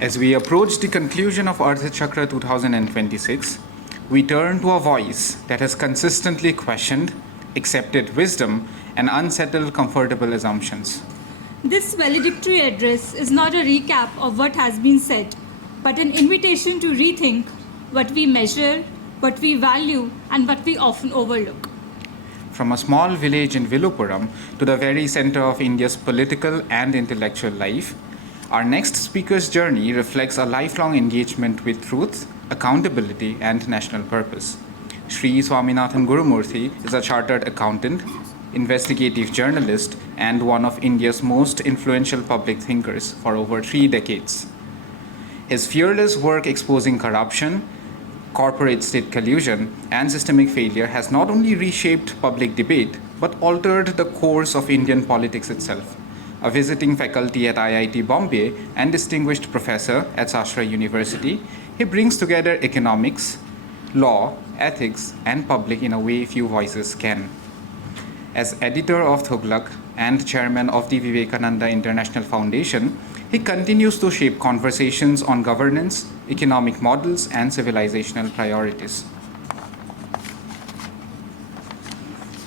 As we approach the conclusion of Arthachakra 2026, we turn to a voice that has consistently questioned, accepted wisdom, and unsettled comfortable assumptions. This valedictory address is not a recap of what has been said, but an invitation to rethink what we measure, what we value, and what we often overlook. From a small village in Villupuram to the very center of India's political and intellectual life, our next speaker's journey reflects a lifelong engagement with truth, accountability, and national purpose. Sri Swaminathan Gurumurthy is a chartered accountant, investigative journalist, and one of India's most influential public thinkers for over 3 decades. His fearless work exposing corruption, corporate state collusion, and systemic failure has not only reshaped public debate but altered the course of Indian politics itself. A visiting faculty at IIT Bombay and distinguished professor at Sastra University, he brings together economics, law, ethics, and public in a way few voices can. As editor of Tughlaq and chairman of the Vivekananda International Foundation, he continues to shape conversations on governance, economic models, and civilizational priorities.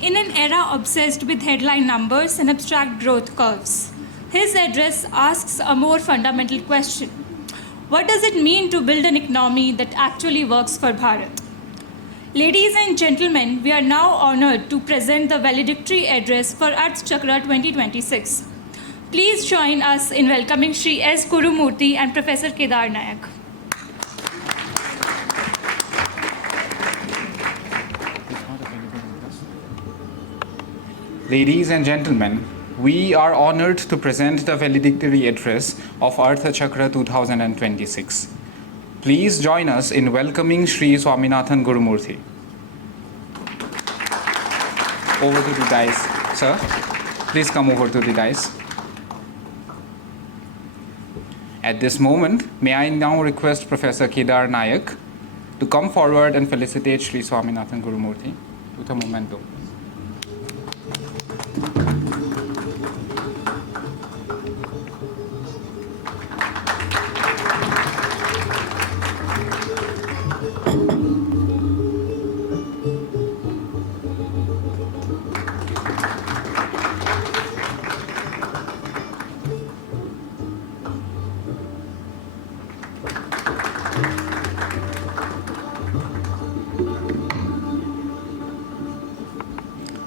In an era obsessed with headline numbers and abstract growth curves, his address asks a more fundamental question. What does it mean to build an economy that actually works for Bharat? Ladies and gentlemen, we are now honored to present the valedictory address for Arthachakra 2026. Please join us in welcoming Sri S. Gurumurthy and Professor Kedar Nayak. Ladies and gentlemen, we are honored to present the valedictory address of Arthachakra 2026. Please join us in welcoming Sri Swaminathan Gurumurthy. Over to the dais, sir. Please come over to the dais. At this moment, may I now request Professor Kedar Nayak to come forward and felicitate Sri Swaminathan Gurumurthy with a memento.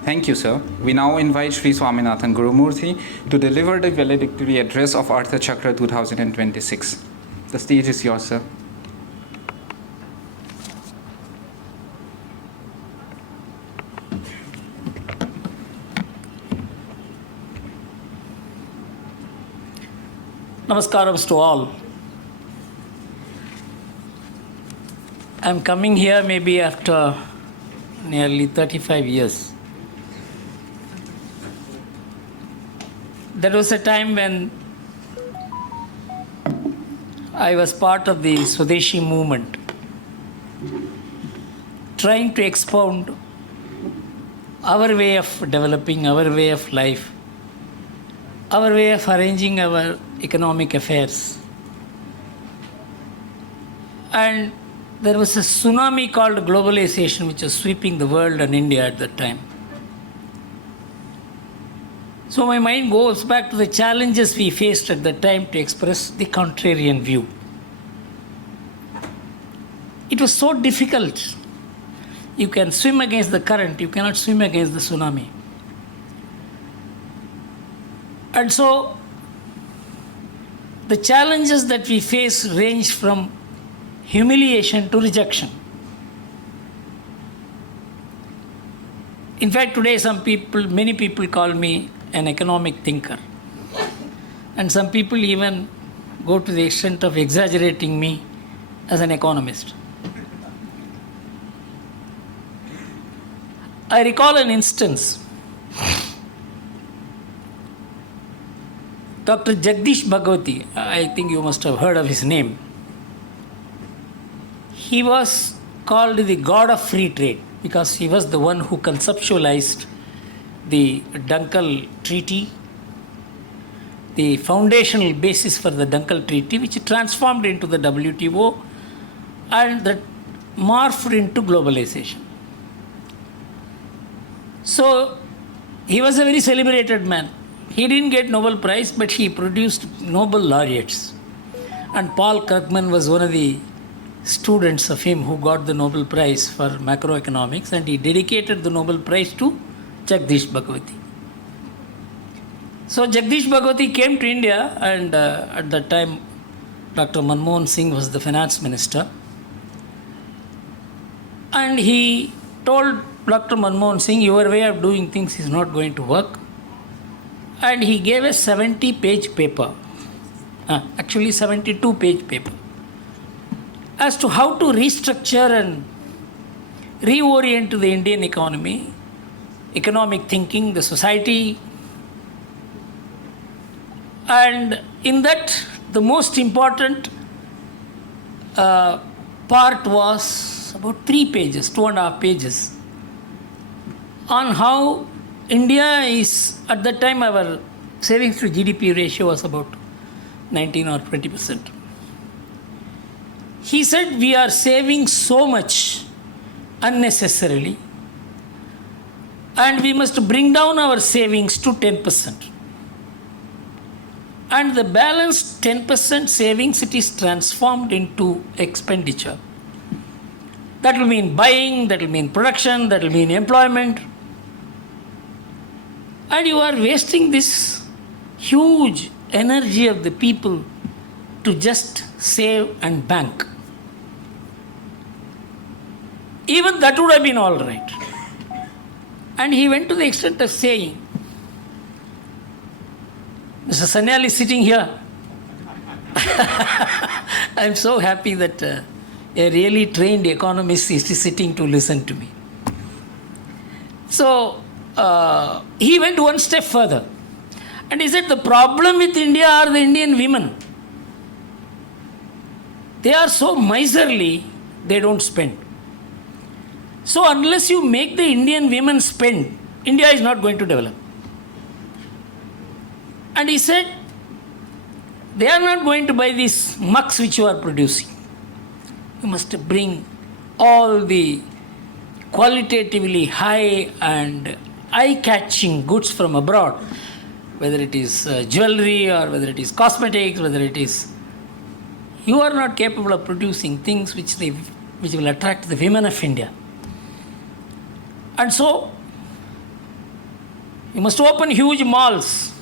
Thank you, sir. We now invite Sri Swaminathan Gurumurthy to deliver the valedictory address of Arthachakra 2026. The stage is yours, sir. Namaskaram to all. I'm coming here maybe after nearly 35 years. There was a time when I was part of the Swadeshi movement, trying to expound our way of developing, our way of life, our way of arranging our economic affairs. And there was a tsunami called globalization which was sweeping the world and India at that time. So my mind goes back to the challenges we faced at that time to express the contrarian view. It was so difficult. You can swim against the current, you cannot swim against the tsunami. And so the challenges that we face range from humiliation to rejection. In fact, today many people call me an economic thinker. And some people even go to the extent of exaggerating me as an economist. I recall an instance. Dr. Jagdish Bhagwati, I think you must have heard of his name. He was called the god of free trade because he was the one who conceptualized the Dunkle Treaty, the foundational basis for the Dunkle Treaty, which transformed into the WTO and that morphed into globalization. So he was a very celebrated man. He didn't get Nobel Prize, but he produced Nobel laureates. And Paul Krugman was one of the students of him who got the Nobel Prize for macroeconomics, and he dedicated the Nobel Prize to Jagdish Bhagwati. So Jagdish Bhagwati came to India, and at that time Dr. Manmohan Singh was the finance minister. And he told Dr. Manmohan Singh, your way of doing things is not going to work. And he gave a 70-page paper, actually 72-page paper, as to how to restructure and reorient the Indian economy, economic thinking, the society. And in that, the most important part was about 3 pages, 2.5 pages, on how India is, at that time our savings to GDP ratio was about 19 or 20%. He said we are saving so much unnecessarily, and we must bring down our savings to 10%. And the balanced 10% savings, it is transformed into expenditure. That will mean buying, that will mean production, that will mean employment. And you are wasting this huge energy of the people to just save and bank. Even that would have been all right. And he went to the extent of saying, Mr. Sanyal is sitting here. I am so happy that a really trained economist is sitting to listen to me. So he went one step further. And he said the problem with India are the Indian women. They are so miserly, they don't spend. So unless you make the Indian women spend, India is not going to develop. And he said, they are not going to buy these mucks which you are producing. You must bring all the qualitatively high and eye-catching goods from abroad, whether it is jewelry or whether it is cosmetics, whether it is... You are not capable of producing things which will attract the women of India. And so, you must open huge malls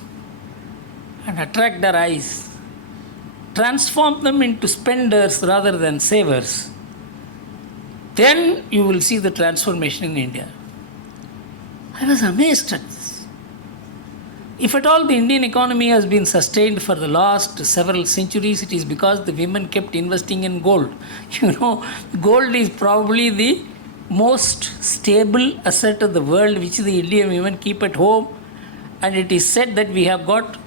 and attract their eyes. Transform them into spenders rather than savers. Then you will see the transformation in India. I was amazed at this. If at all the Indian economy has been sustained for the last several centuries, it is because the women kept investing in gold. You know, gold is probably the most stable asset of the world which the Indian women keep at home. And it is said that we have got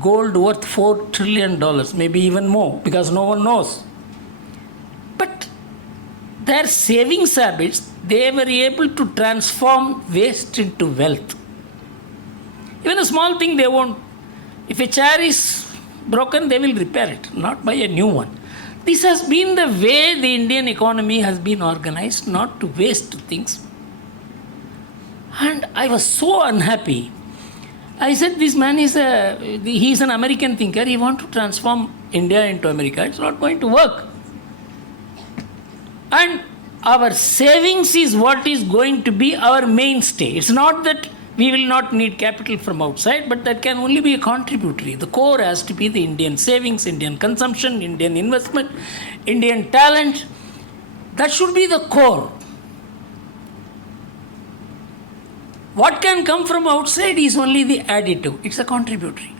gold worth $4 trillion, maybe even more, because no one knows. But their savings habits, they were able to transform waste into wealth. Even a small thing they won't. If a chair is broken, they will repair it, not buy a new one. This has been the way the Indian economy has been organized, not to waste things. And I was so unhappy. I said, this man is he's an American thinker. He wants to transform India into America. It's not going to work. And our savings is what is going to be our mainstay. It's not that we will not need capital from outside, but that can only be a contributory. The core has to be the Indian savings, Indian consumption, Indian investment, Indian talent. That should be the core. What can come from outside is only the additive. It's a contributory.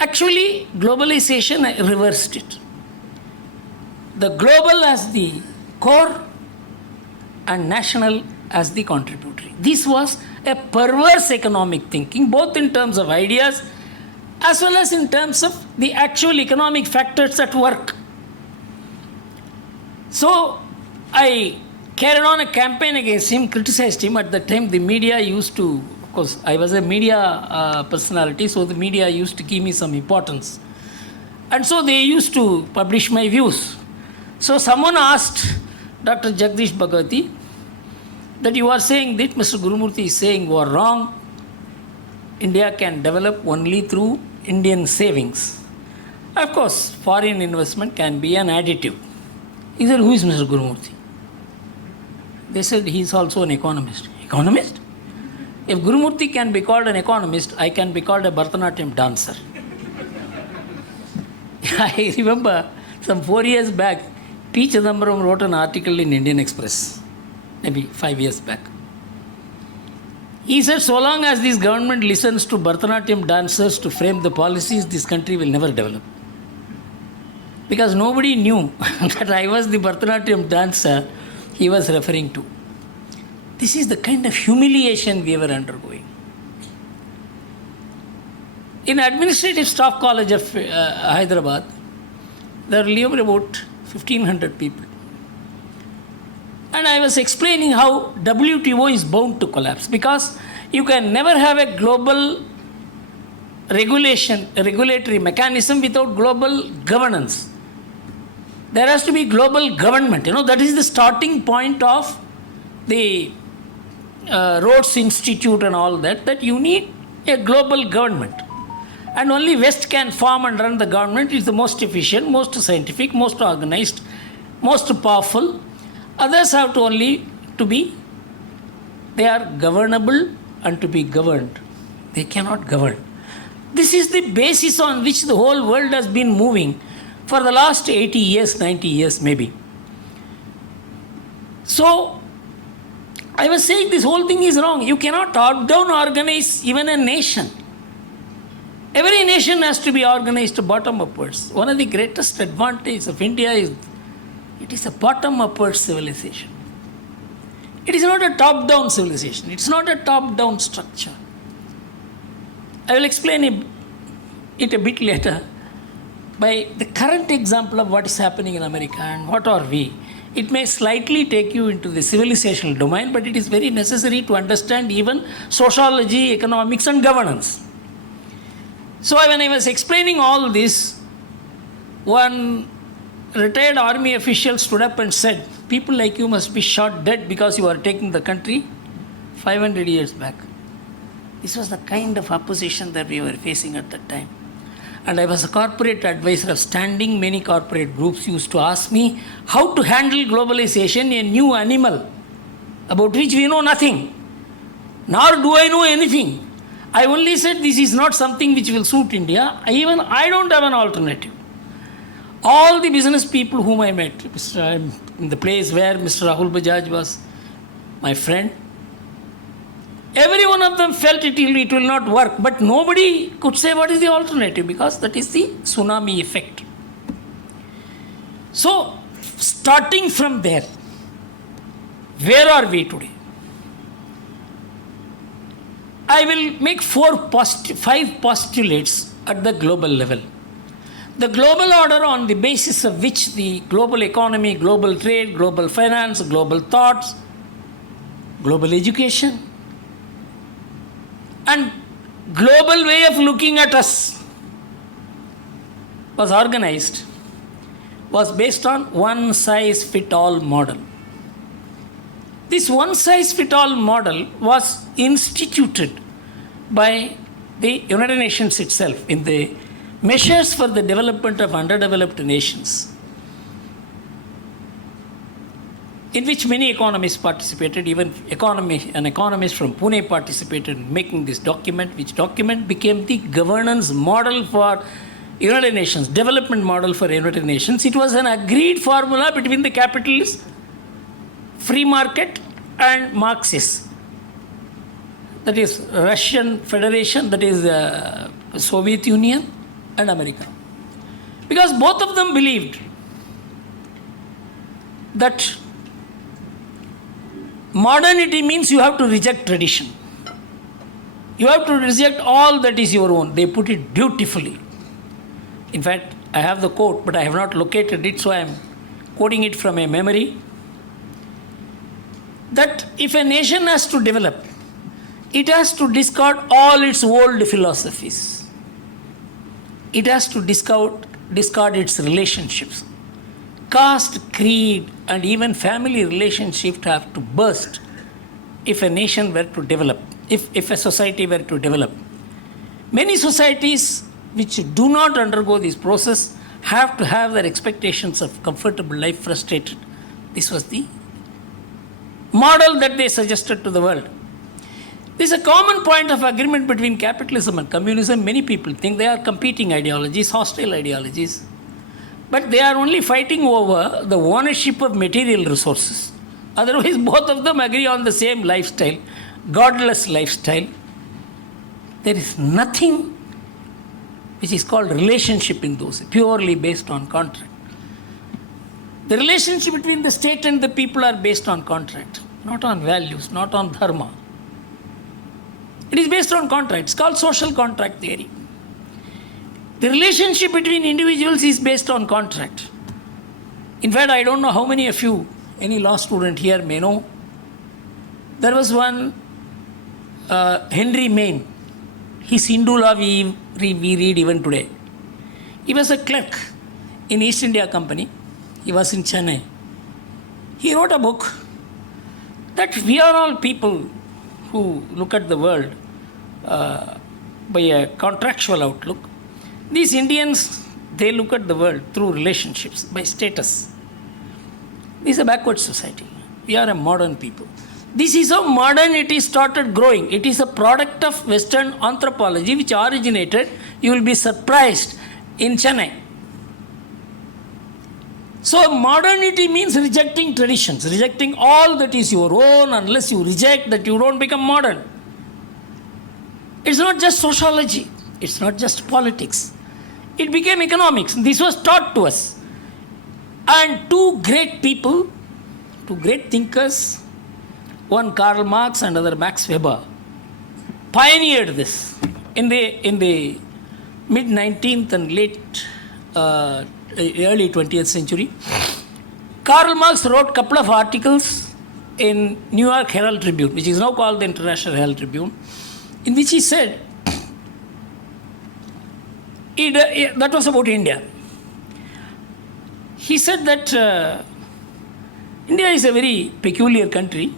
Actually, globalization reversed it. The global as the core and national as the contributory. This was a perverse economic thinking, both in terms of ideas as well as in terms of the actual economic factors at work. So I carried on a campaign against him, criticized him. At the time, the media used to Of course, I was a media personality, so the media used to give me some importance. And so they used to publish my views. So someone asked Dr. Jagdish Bhagwati that you are saying that Mr. Gurumurthy is saying you are wrong. India can develop only through Indian savings. Of course, foreign investment can be an additive. He said, who is Mr. Gurumurthy? They said, he is also an economist. Economist? If Gurumurthy can be called an economist, I can be called a Bharatanatyam dancer. I remember some 4 years back, P. Chidambaram wrote an article in Indian Express, maybe 5 years back. He said, so long as this government listens to Bharatanatyam dancers to frame the policies, this country will never develop. Because nobody knew that I was the Bharatanatyam dancer he was referring to. This is the kind of humiliation we were undergoing. In Administrative Staff College of Hyderabad, there lived about 1,500 people. And I was explaining how WTO is bound to collapse because you can never have a global regulatory mechanism without global governance. There has to be global government. That is the starting point of the Rhodes Institute and all that you need a global government. And only West can form and run the government. It's the most efficient, most scientific, most organized, most powerful. Others have to only to be, they are governable and to be governed. They cannot govern. This is the basis on which the whole world has been moving for the last 80 years, 90 years maybe. So, I was saying this whole thing is wrong. You cannot top-down organize even a nation. Every nation has to be organized bottom upwards. One of the greatest advantages of India is it is a bottom upward civilization. It is not a top-down civilization. It's not a top-down structure. I will explain it a bit later by the current example of what is happening in America and what are we. It may slightly take you into the civilizational domain, but it is very necessary to understand even sociology, economics, and governance. So when I was explaining all this, one retired army official stood up and said, people like you must be shot dead because you are taking the country 500 years back. This was the kind of opposition that we were facing at that time. And I was a corporate advisor of standing. Many corporate groups used to ask me how to handle globalization, a new animal about which we know nothing. Nor do I know anything. I only said this is not something which will suit India. I don't have an alternative. All the business people whom I met, in the place where Mr. Rahul Bajaj was my friend, every one of them felt it will not work, but nobody could say what is the alternative because that is the tsunami effect. So, starting from there, where are we today? I will make 5 postulates at the global level. The global order on the basis of which the global economy, global trade, global finance, global thoughts, global education, and global way of looking at us was organized, was based on one-size-fit-all model. This one-size-fit-all model was instituted by the United Nations itself in the measures for the development of underdeveloped nations, in which many economists participated. Even an economist from Pune participated in making this document, which document became the governance model for United Nations, development model for United Nations. It was an agreed formula between the capitalists, free market, and Marxists. That is Russian Federation, that is Soviet Union, and America. Because both of them believed that modernity means you have to reject tradition. You have to reject all that is your own. They put it beautifully. In fact, I have the quote, but I have not located it, so I am quoting it from a memory. That if a nation has to develop, it has to discard all its old philosophies. It has to discard its relationships. Caste, creed, and even family relationships have to burst if a nation were to develop, if a society were to develop. Many societies which do not undergo this process have to have their expectations of comfortable life frustrated. This was the model that they suggested to the world. This is a common point of agreement between capitalism and communism. Many people think they are competing ideologies, hostile ideologies, but they are only fighting over the ownership of material resources. Otherwise, both of them agree on the same lifestyle, godless lifestyle. There is nothing which is called relationship in those, purely based on contract. The relationship between the state and the people are based on contract, not on values, not on dharma. It is based on contract. It's called social contract theory. The relationship between individuals is based on contract. In fact, I don't know how many of you, any law student here may know, there was one Henry Maine. His Hindu law we read even today. He was a clerk in East India Company. He was in Chennai. He wrote a book that we are all people who look at the world by a contractual outlook. These Indians, they look at the world through relationships, by status. This is a backward society. We are a modern people. This is how modernity started growing. It is a product of Western anthropology which originated, you will be surprised, in Chennai. So modernity means rejecting traditions, rejecting all that is your own. Unless you reject that, you don't become modern. It's not just sociology. It's not just politics. It became economics. This was taught to us. And two great people, two great thinkers, one Karl Marx and other Max Weber, pioneered this in the mid-19th and late early 20th century. Karl Marx wrote a couple of articles in New York Herald Tribune, which is now called the International Herald Tribune, in which he said, that was about India. He said that India is a very peculiar country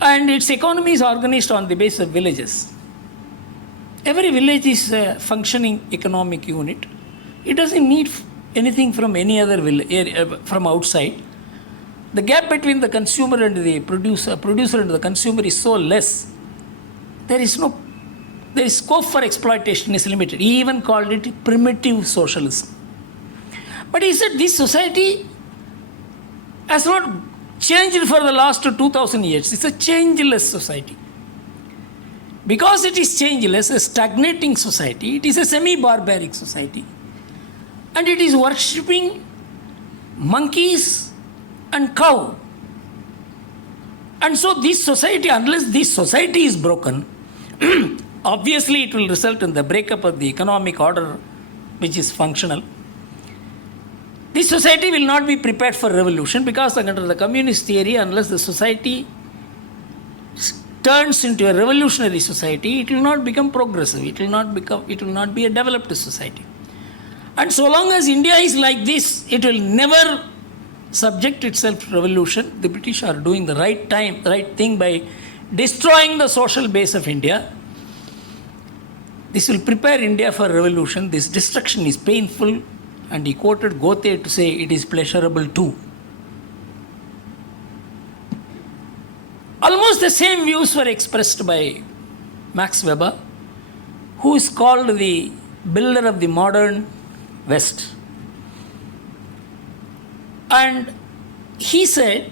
and its economy is organized on the basis of villages. Every village is a functioning economic unit. It doesn't need anything from any other from outside. The gap between the consumer and the producer and the consumer is so less. There is scope for exploitation is limited. He even called it primitive socialism. But he said this society has not changed for the last 2000 years. It's a changeless society. Because it is changeless, a stagnating society, it is a semi-barbaric society. And it is worshipping monkeys and cow. And so this society, unless this society is broken, obviously it will result in the breakup of the economic order which is functional. This society will not be prepared for revolution because under the communist theory, unless the society turns into a revolutionary society, it will not become progressive. It will not be a developed society. And so long as India is like this, it will never subject itself to revolution. The British are doing the right thing by destroying the social base of India. This will prepare India for revolution. This destruction is painful. And he quoted Gokhale to say, it is pleasurable too. Almost the same views were expressed by Max Weber, who is called the builder of the modern West. And he said,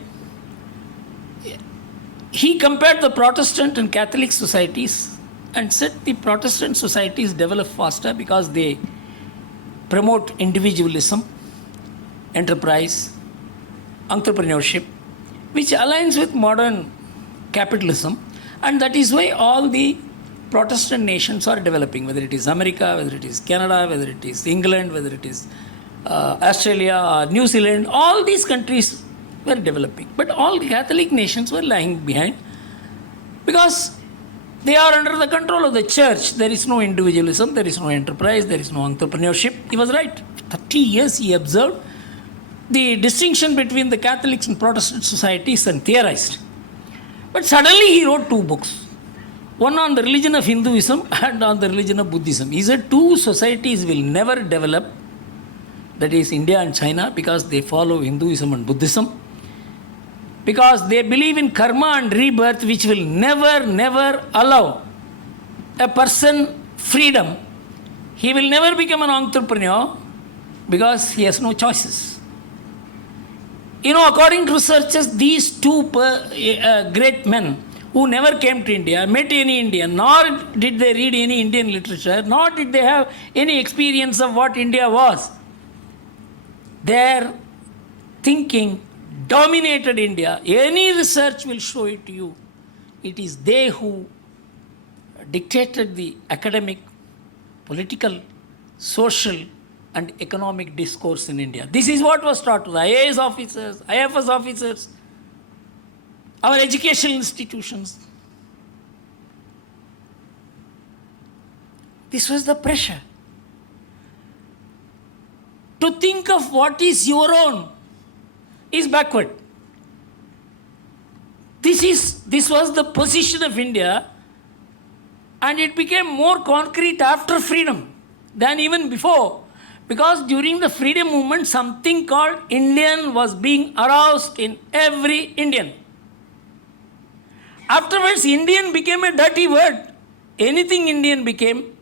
he compared the Protestant and Catholic societies and said the Protestant societies develop faster because they promote individualism, enterprise, entrepreneurship, which aligns with modern capitalism, and that is why all the Protestant nations are developing, whether it is America, whether it is Canada, whether it is England, whether it is Australia, New Zealand, all these countries were developing. But all the Catholic nations were lagging behind. Because they are under the control of the church. There is no individualism, there is no enterprise, there is no entrepreneurship. He was right. 30 years he observed the distinction between the Catholics and Protestant societies and theorized. But suddenly he wrote 2 books. One on the religion of Hinduism and on the religion of Buddhism. He said 2 societies will never develop, that is India and China, because they follow Hinduism and Buddhism. Because they believe in karma and rebirth, which will never allow a person freedom. He will never become an entrepreneur because he has no choices. According to researchers, these 2 great men who never came to India, met any Indian, nor did they read any Indian literature, nor did they have any experience of what India was. Their thinking dominated India. Any research will show it to you. It is they who dictated the academic, political, social, and economic discourse in India. This is what was taught to the IAS officers, IFS officers, our educational institutions. This was the pressure. To think of what is your own is backward. This was the position of India, and it became more concrete after freedom than even before. Because during the freedom movement, something called Indian was being aroused in every Indian. Afterwards, Indian became a dirty word. Anything Indian became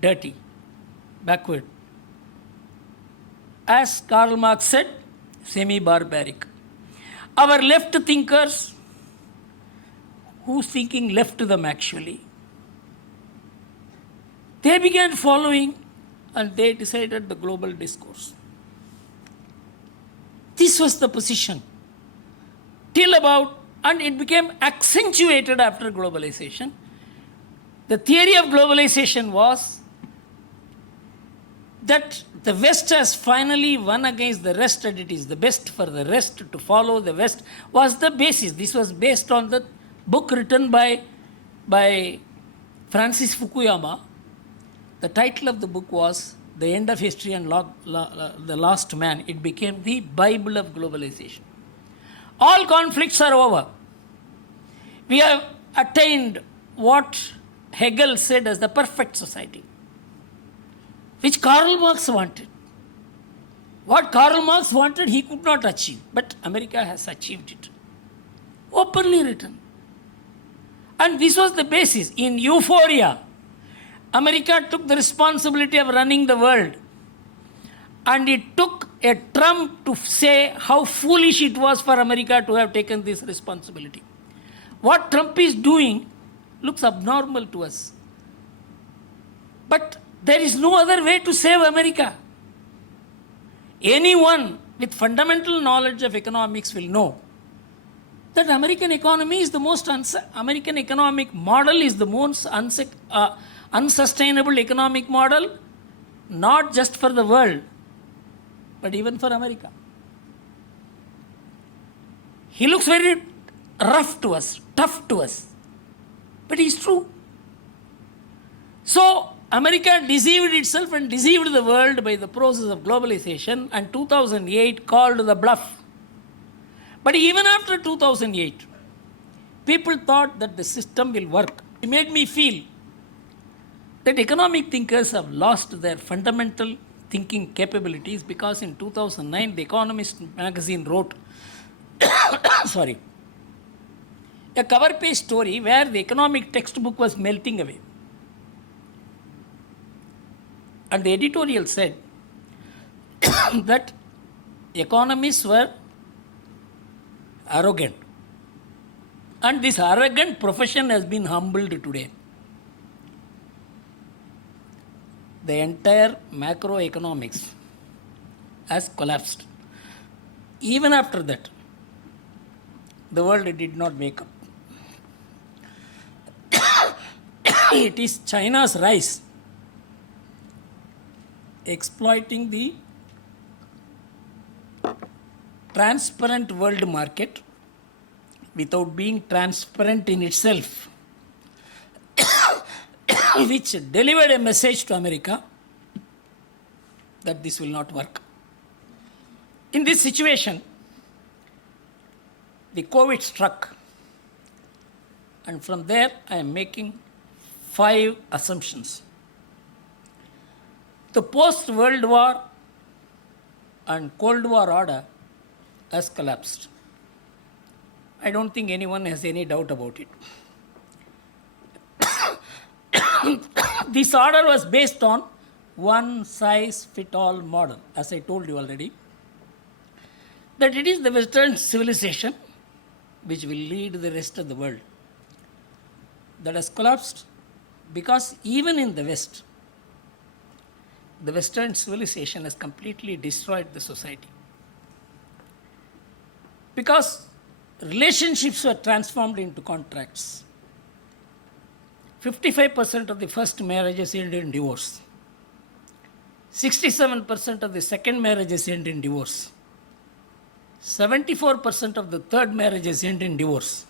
dirty, backward. As Karl Marx said, semi-barbaric. Our left thinkers, whose thinking left them actually, they began following and they decided the global discourse. This was the position. And it became accentuated after globalization. The theory of globalization was that the West has finally won against the rest, and it is the best for the rest to follow the West, was the basis. This was based on the book written by Francis Fukuyama. The title of the book was The End of History and the Last Man. It became the Bible of globalization. All conflicts are over. We have attained what Hegel said as the perfect society, which Karl Marx wanted. What Karl Marx wanted, he could not achieve, but America has achieved it. Openly written. And this was the basis. In euphoria, America took the responsibility of running the world. And it took a Trump to say how foolish it was for America to have taken this responsibility. What Trump is doing looks abnormal to us. But there is no other way to save America. Anyone with fundamental knowledge of economics will know that American economy is the most American economic model is the most unsustainable economic model, not just for the world, but even for America. He looks very rough to us, tough to us, but it's true. So America deceived itself and deceived the world by the process of globalization, and 2008 called the bluff. But even after 2008, people thought that the system will work. It made me feel that economic thinkers have lost their fundamental thinking capabilities, because in 2009, The Economist magazine wrote a cover page story where the economic textbook was melting away. And the editorial said that economists were arrogant. And this arrogant profession has been humbled today. The entire macroeconomics has collapsed. Even after that, the world did not wake up. It is China's rise, exploiting the transparent world market, without being transparent in itself, which delivered a message to America that this will not work. In this situation, the COVID struck, and from there I am making 5 assumptions. The post-World War and Cold War order has collapsed. I don't think anyone has any doubt about it. This order was based on one-size-fit-all model, as I told you already, that it is the Western civilization which will lead the rest of the world. That has collapsed because even in the West, the Western civilization has completely destroyed the society. Because relationships were transformed into contracts. 55% of the first marriages end in divorce. 67% of the second marriages end in divorce. 74% of the third marriages end in divorce.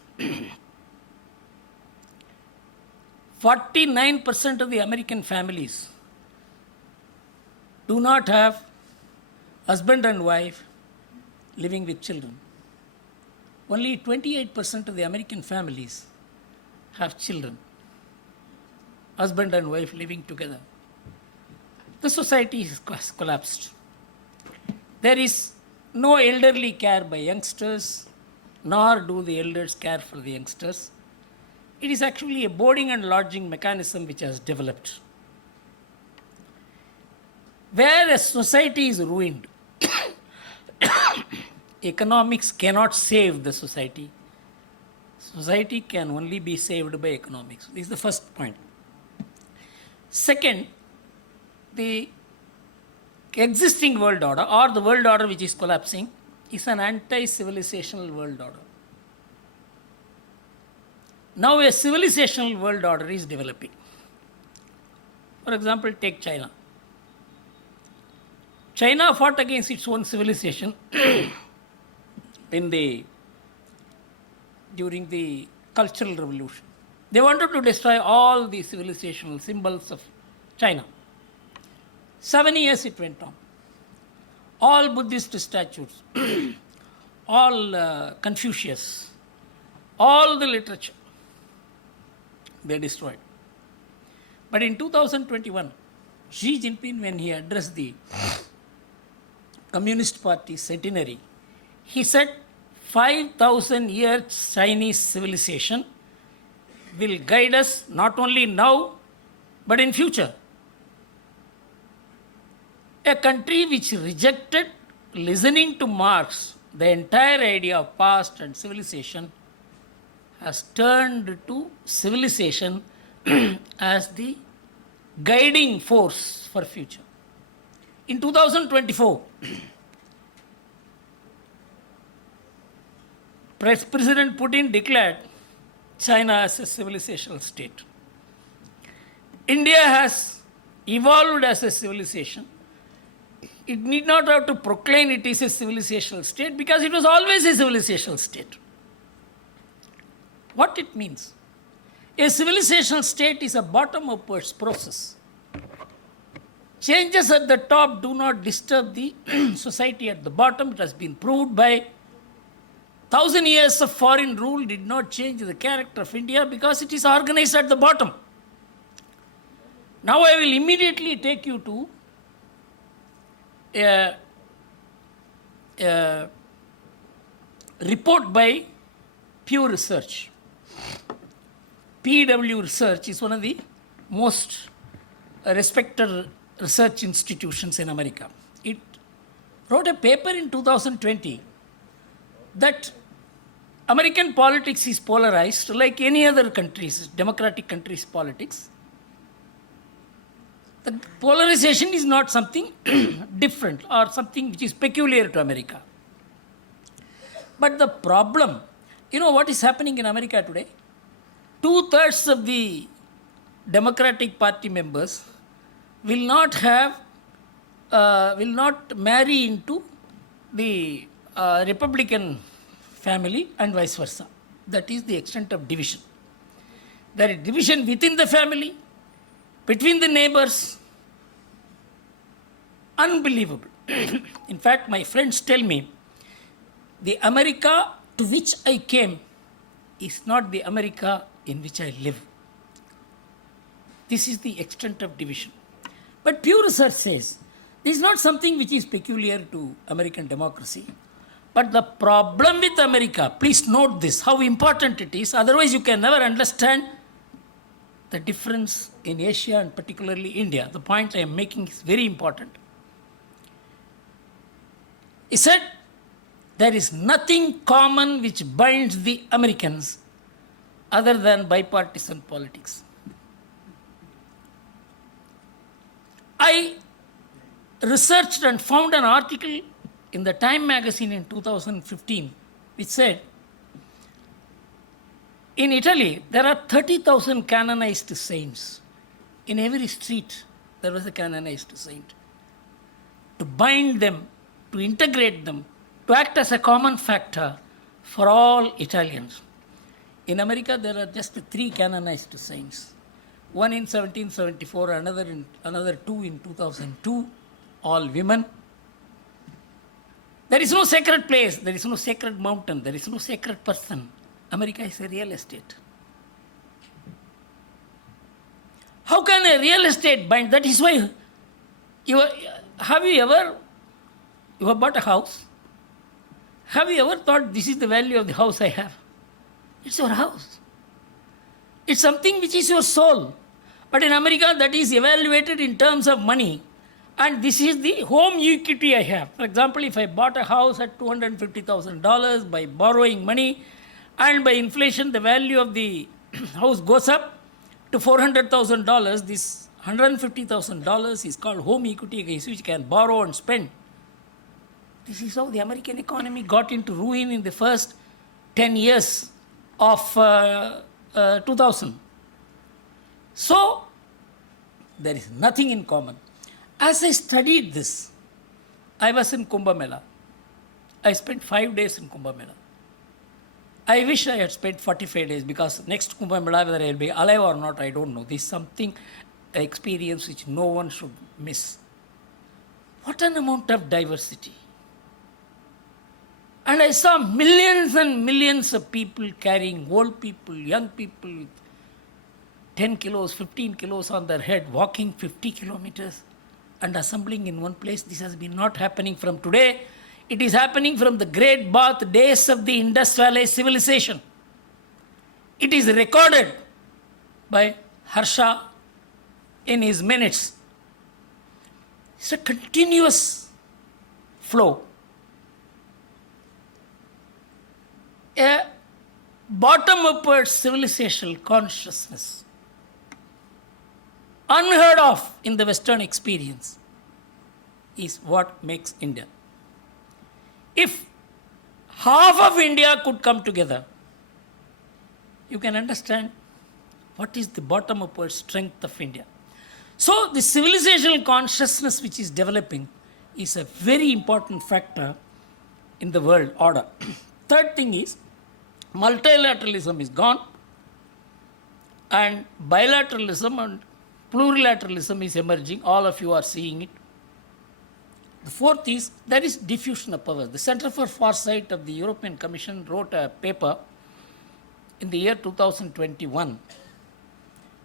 49% of the American families do not have husband and wife living with children. Only 28% of the American families have children, husband and wife living together. The society has collapsed. There is no elderly care by youngsters, nor do the elders care for the youngsters. It is actually a boarding and lodging mechanism which has developed. Where a society is ruined, economics cannot save the society. Society can only be saved by economics. This is the first point. Second, the existing world order, or the world order which is collapsing, is an anti-civilizational world order. Now a civilizational world order is developing. For example, take China. China fought against its own civilization during the Cultural Revolution. They wanted to destroy all the civilizational symbols of China. 7 years it went on. All Buddhist statues, all Confucius, all the literature, they destroyed. But in 2021, Xi Jinping, when he addressed the Communist Party centenary, he said 5,000 years Chinese civilization will guide us not only now, but in future. A country which rejected listening to Marx, the entire idea of past and civilization, has turned to civilization as the guiding force for future. In 2024, President Putin declared China as a civilizational state. India has evolved as a civilization. It need not have to proclaim it is a civilizational state because it was always a civilizational state. What it means? A civilizational state is a bottom-upwards process. Changes at the top do not disturb the society at the bottom. It has been proved by 1,000 years of foreign rule did not change the character of India because it is organized at the bottom. Now I will immediately take you to a report by Pew Research. PW Research is one of the most respected research institutions in America. It wrote a paper in 2020 that American politics is polarized like any other countries, democratic countries' politics. The polarization is not something different or something which is peculiar to America. But the problem, you know what is happening in America today? 2/3 of the Democratic Party members will not marry into the Republican family and vice versa. That is the extent of division. There is division within the family, between the neighbors. Unbelievable. In fact, my friends tell me the America to which I came is not the America in which I live. This is the extent of division. But Pew Research says this is not something which is peculiar to American democracy. But the problem with America, please note this, how important it is, otherwise you can never understand the difference in Asia and particularly India. The point I am making is very important. He said there is nothing common which binds the Americans other than bipartisan politics. I researched and found an article in the Time magazine in 2015 which said in Italy there are 30,000 canonized saints. In every street there was a canonized saint. To bind them, to integrate them, to act as a common factor for all Italians. In America there are just 3 canonized saints. One in 1774, another 2 in 2002, all women. There is no sacred place, there is no sacred mountain, there is no sacred person. America is a real estate. How can a real estate bind? That is why have you have bought a house? Have you ever thought this is the value of the house I have? It's your house. It's something which is your soul. But in America, that is evaluated in terms of money. And this is the home equity I have. For example, if I bought a house at $250,000 by borrowing money, and by inflation, the value of the house goes up to $400,000, this $150,000 is called home equity against which you can borrow and spend. This is how the American economy got into ruin in the first 10 years of 2000. So, there is nothing in common. As I studied this, I was in Kumbh Mela. I spent 5 days in Kumbh Mela. I wish I had spent 45 days because next Kumbh Mela, whether I will be alive or not, I don't know. This is something, an experience which no one should miss. What an amount of diversity. And I saw millions and millions of people carrying old people, young people with 10 kilos, 15 kilos on their head, walking 50 kilometers and assembling in one place. This has been not happening from today. It is happening from the great Bharat days of the Indus Valley civilization. It is recorded by Harsha in his minutes. It's a continuous flow. A bottom-upward civilizational consciousness, unheard of in the Western experience, is what makes India. If half of India could come together, you can understand what is the bottom-upward strength of India. So, the civilizational consciousness which is developing is a very important factor in the world order. Third thing is, multilateralism is gone and bilateralism and plurilateralism is emerging. All of you are seeing it. The fourth is there is diffusion of power. The Center for Foresight of the European Commission wrote a paper in the year 2021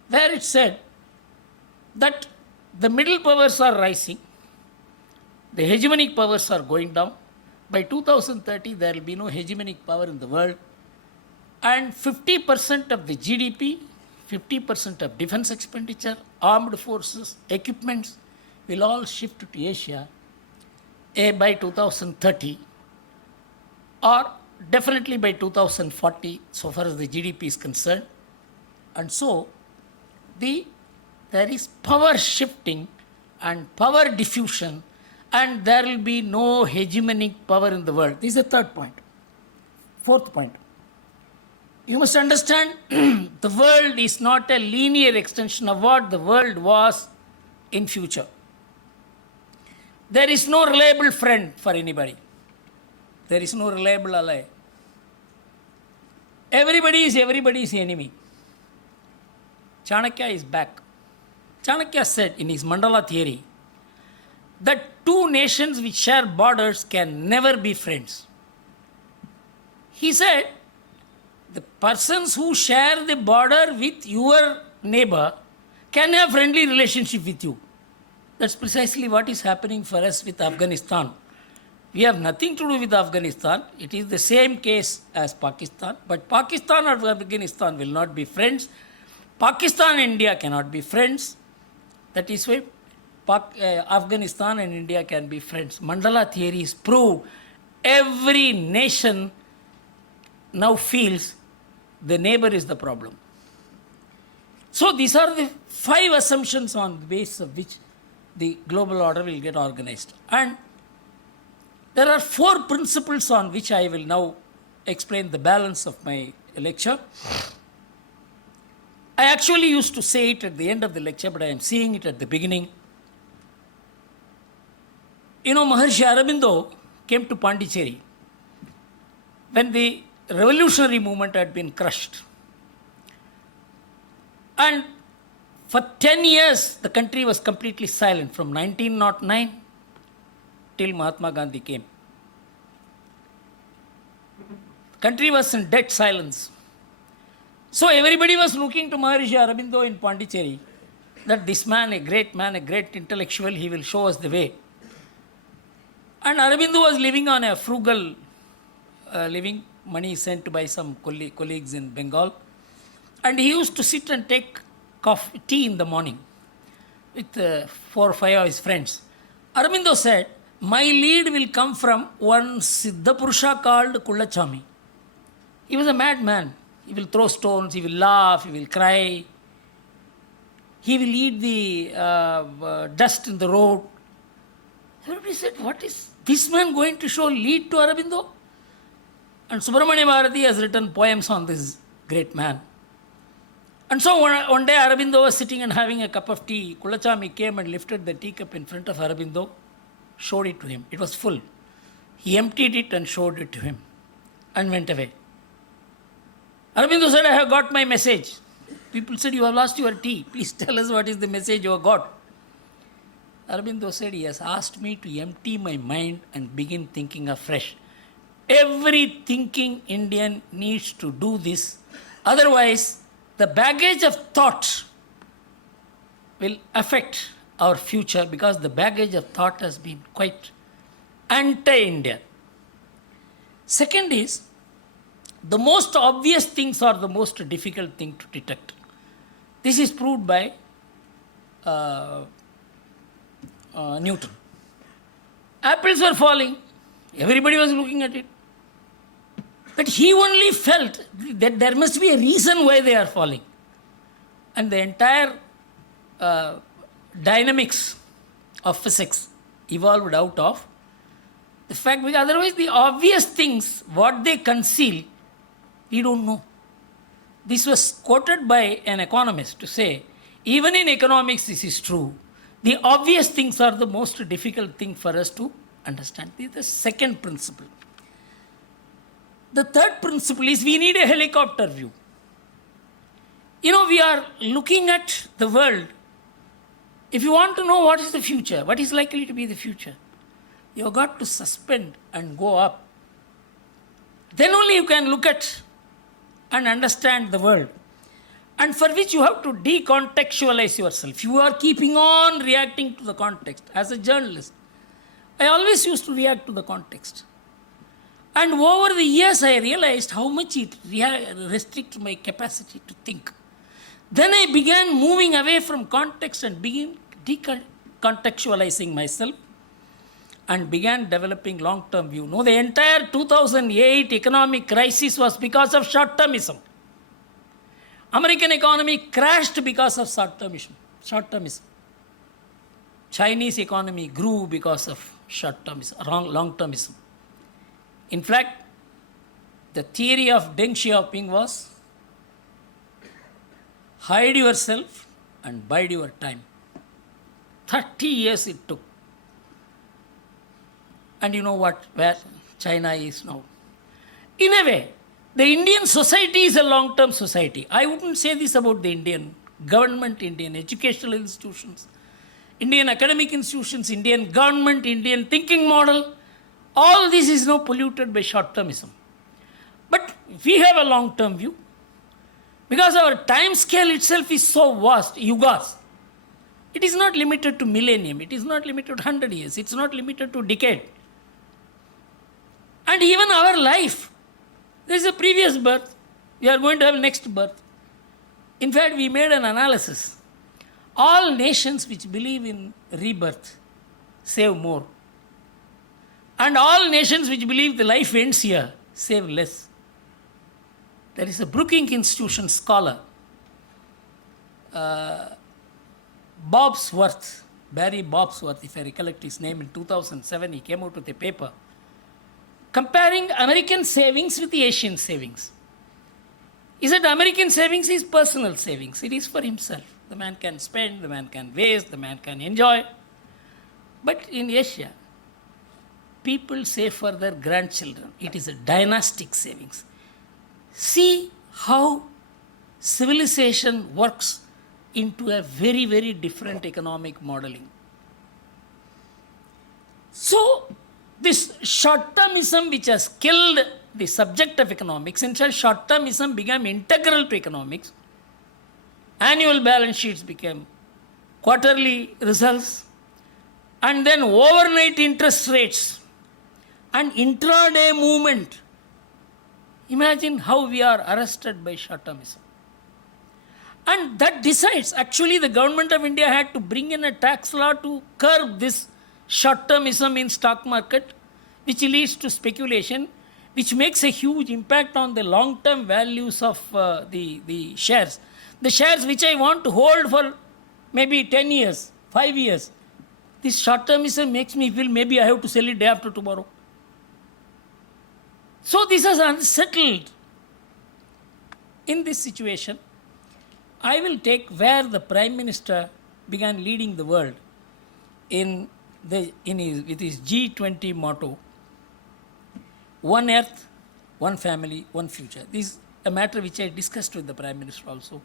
where it said that the middle powers are rising, the hegemonic powers are going down. By 2030, there will be no hegemonic power in the world. And 50% of the GDP, 50% of defense expenditure, armed forces, equipments will all shift to Asia by 2030 or definitely by 2040 so far as the GDP is concerned. And so there is power shifting and power diffusion and there will be no hegemonic power in the world. This is the third point. Fourth point. You must understand the world is not a linear extension of what the world was in future. There is no reliable friend for anybody. There is no reliable ally. Everybody is everybody's enemy. Chanakya is back. Chanakya said in his Mandala theory that two nations which share borders can never be friends. He said the persons who share the border with your neighbor can have friendly relationship with you. That's precisely what is happening for us with Afghanistan. We have nothing to do with Afghanistan. It is the same case as Pakistan. But Pakistan or Afghanistan will not be friends. Pakistan and India cannot be friends. That is why Afghanistan and India can be friends. Mandala theory is proved. Every nation now feels the neighbor is the problem. So these are the 5 assumptions on the basis of which the global order will get organized. And there are 4 principles on which I will now explain the balance of my lecture. I actually used to say it at the end of the lecture, but I am saying it at the beginning. You know, Maharshi Aurobindo came to Pondicherry when the revolutionary movement had been crushed. And for 10 years, the country was completely silent from 1909 till Mahatma Gandhi came. Country was in dead silence. So everybody was looking to Maharishi Aurobindo in Pondicherry, that this man, a great intellectual, he will show us the way. And Aurobindo was living on a frugal living, money sent by some colleagues in Bengal. And he used to sit and take tea in the morning with 4 or 5 of his friends. Aurobindo said, my lead will come from one Siddha Purusha called Kullachami. He was a madman. He will throw stones, he will laugh, he will cry. He will eat the dust in the road. Everybody said, what is this man going to show lead to Aurobindo? And Subramanya Bharati has written poems on this great man. And so one day Aurobindo was sitting and having a cup of tea. Kullachami came and lifted the teacup in front of Aurobindo, showed it to him. It was full. He emptied it and showed it to him and went away. Aurobindo said, I have got my message. People said, you have lost your tea. Please tell us what is the message you have got. Aurobindo said, he has asked me to empty my mind and begin thinking afresh. Every thinking Indian needs to do this. Otherwise, the baggage of thought will affect our future, because the baggage of thought has been quite anti-Indian. Second is, the most obvious things are the most difficult thing to detect. This is proved by Newton. Apples were falling. Everybody was looking at it. But he only felt that there must be a reason why they are falling. And the entire dynamics of physics evolved out of the fact, because otherwise the obvious things, what they conceal, we don't know. This was quoted by an economist to say, even in economics this is true. The obvious things are the most difficult thing for us to understand. This is the second principle. The third principle is we need a helicopter view. You know, we are looking at the world. If you want to know what is the future, what is likely to be the future, you have got to suspend and go up. Then only you can look at and understand the world. And for which you have to decontextualize yourself. You are keeping on reacting to the context. As a journalist, I always used to react to the context. And over the years, I realized how much it restricts my capacity to think. Then I began moving away from context and began decontextualizing myself and began developing long-term view. No, the entire 2008 economic crisis was because of short-termism. American economy crashed because of short-termism. Chinese economy grew because of long-termism. In fact, the theory of Deng Xiaoping was hide yourself and bide your time. 30 years it took. And you know what, where China is now. In a way, The Indian society is a long-term society. I wouldn't say this about the Indian government, Indian educational institutions, Indian academic institutions, Indian government, Indian thinking model. All this is now polluted by short-termism. But we have a long-term view because our time scale itself is so vast, yugas. It is not limited to millennium. It is not limited to 100 years. It's not limited to decade. And even our life, there is a previous birth. We are going to have next birth. In fact, we made an analysis. All nations which believe in rebirth save more. And all nations which believe the life ends here save less. There is a Brookings Institution scholar, Bobsworth, Barry Bobsworth, if I recollect his name, in 2007 he came out with a paper comparing American savings with the Asian savings. He said American savings is personal savings. It is for himself. The man can spend, the man can waste, the man can enjoy. But in Asia, people save for their grandchildren. It is a dynastic savings. See how civilization works into a very, very different economic modeling. So, this short-termism which has killed the subject of economics, in fact, short-termism became integral to economics. Annual balance sheets became quarterly results, and then overnight interest rates and intraday movement. Imagine how we are arrested by short-termism. And that decides, actually the government of India had to bring in a tax law to curb this short-termism in stock market, which leads to speculation, which makes a huge impact on the long-term values of the shares. The shares which I want to hold for maybe 10 years, 5 years, this short-termism makes me feel maybe I have to sell it day after tomorrow. So this is unsettled. In this situation, I will take where the Prime Minister began leading the world with his G20 motto, one earth, one family, one future. This is a matter which I discussed with the Prime Minister also.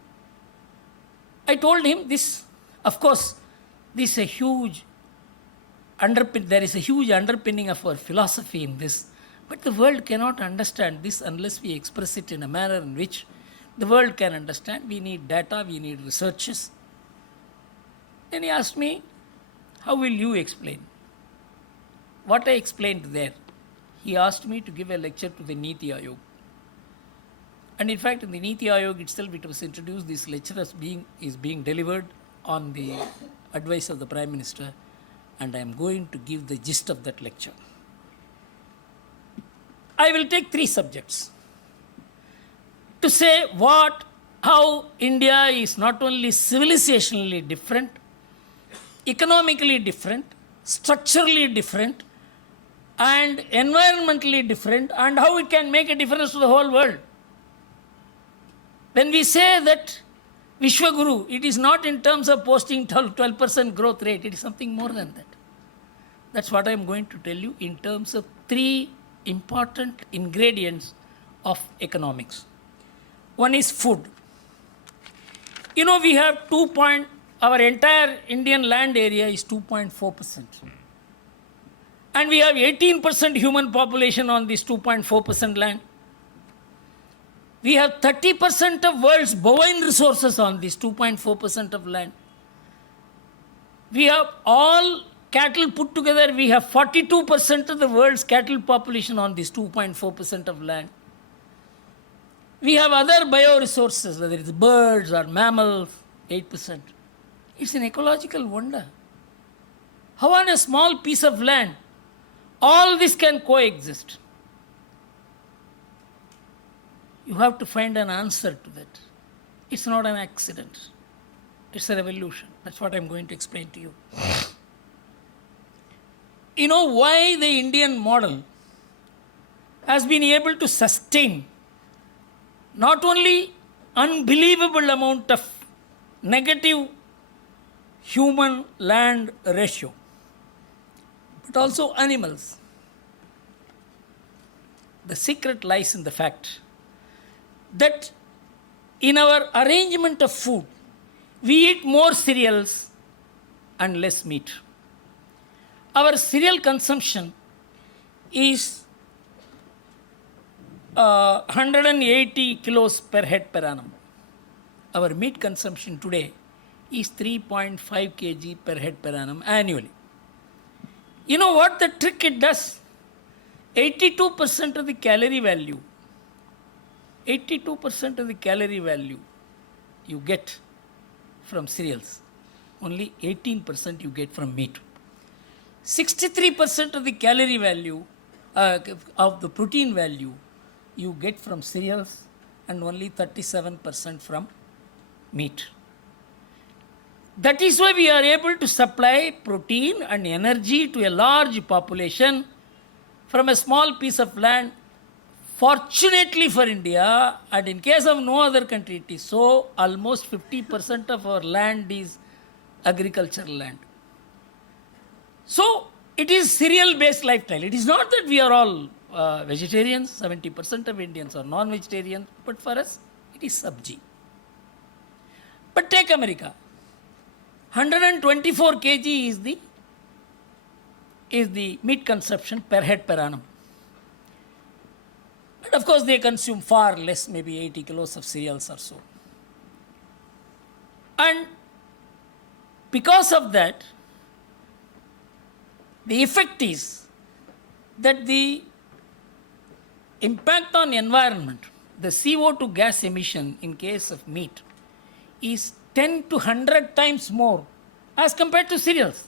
I told him this, of course, this is a huge there is a huge underpinning of our philosophy in this, but the world cannot understand this unless we express it in a manner in which the world can understand. We need data, we need researches. Then he asked me, how will you explain? What I explained there, he asked me to give a lecture to the Niti Aayog. And in fact, in the Niti Aayog itself, it was introduced, this lecture is being delivered on the advice of the Prime Minister, and I am going to give the gist of that lecture. I will take 3 subjects to say how India is not only civilizationally different, economically different, structurally different, and environmentally different, and how it can make a difference to the whole world. When we say that Vishwaguru, it is not in terms of posting 12% growth rate, it is something more than that. That's what I am going to tell you in terms of 3 important ingredients of economics. One is food. You know, we have our entire Indian land area is 2.4%. And we have 18% human population on this 2.4% land. We have 30% of world's bovine resources on this 2.4% of land. We have all cattle put together, we have 42% of the world's cattle population on this 2.4% of land. We have other bioresources, whether it's birds or mammals, 8%. It's an ecological wonder. How on a small piece of land, all this can coexist? You have to find an answer to that. It's not an accident. It's a revolution. That's what I'm going to explain to you. You know why the Indian model has been able to sustain not only unbelievable amount of negative human land ratio, but also animals. The secret lies in the fact that in our arrangement of food, we eat more cereals and less meat. Our cereal consumption is 180 kilos per head per annum. Our meat consumption today is 3.5 kg per head per annum annually. You know what the trick it does? 82% of the calorie value, 82% of the calorie value you get from cereals. Only 18% you get from meat. 63% of the calorie value, of the protein value, you get from cereals, and only 37% from meat. That is why we are able to supply protein and energy to a large population from a small piece of land. Fortunately for India, and in case of no other country, it is so, almost 50% of our land is agricultural land. So, it is cereal-based lifestyle. It is not that we are all vegetarians. 70% of Indians are non-vegetarians. But for us, it is sabji. But take America. 124 kg is the meat consumption per head per annum. And of course, they consume far less, maybe 80 kilos of cereals or so. And because of that, the effect is that the impact on environment, the CO2 gas emission in case of meat, is 10 to 100 times more as compared to cereals.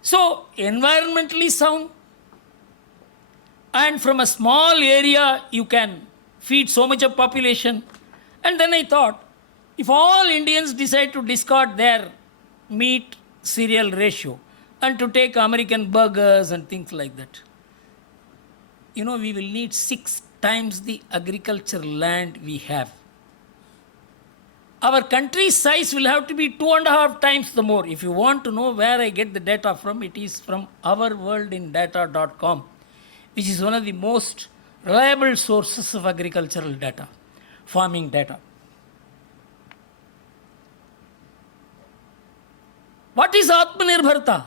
So, environmentally sound, and from a small area you can feed so much of population. And then I thought, if all Indians decide to discard their meat cereal ratio and to take American burgers and things like that, we will need 6 times the agricultural land we have. Our country's size will have to be 2.5 times the more. If you want to know where I get the data from, it is from ourworldindata.com, which is one of the most reliable sources of agricultural data, farming data. What is Atmanirbharta?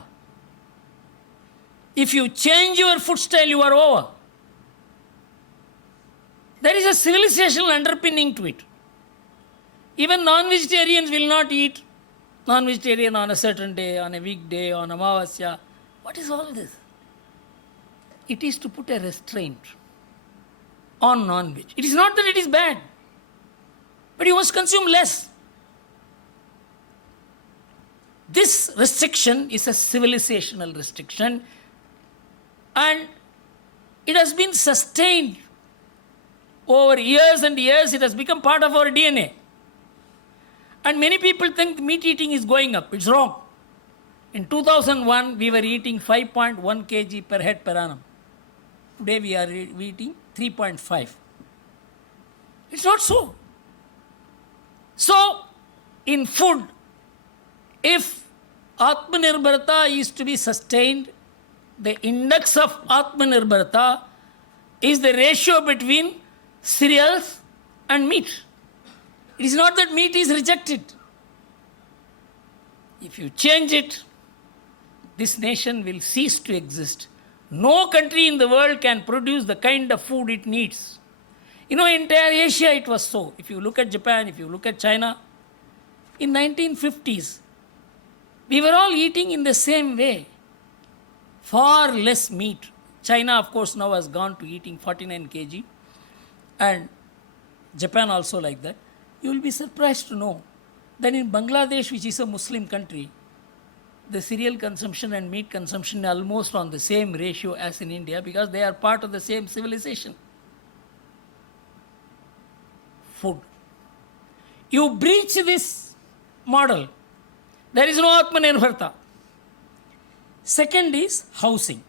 If you change your food style, you are over. There is a civilizational underpinning to it. Even non-vegetarians will not eat non-vegetarian on a certain day, on a weekday, on Amavasya. What is all this? It is to put a restraint on non-veg. It is not that it is bad, but you must consume less. This restriction is a civilizational restriction, and it has been sustained over years and years. It has become part of our DNA. And many people think meat eating is going up. It's wrong. In 2001, we were eating 5.1 kg per head per annum. Today we are eating 3.5. It's not so. So, in food, if Atmanirbharta is to be sustained, the index of Atmanirbharta is the ratio between cereals and meat. It is not that meat is rejected. If you change it, this nation will cease to exist. No country in the world can produce the kind of food it needs. Entire Asia it was so. If you look at Japan, if you look at China, in 1950s, we were all eating in the same way. Far less meat. China, of course, now has gone to eating 49 kg. And Japan also like that. You will be surprised to know that in Bangladesh, which is a Muslim country, the cereal consumption and meat consumption are almost on the same ratio as in India because they are part of the same civilization. Food. You breach this model, there is no Atmanirbharta. Second is housing.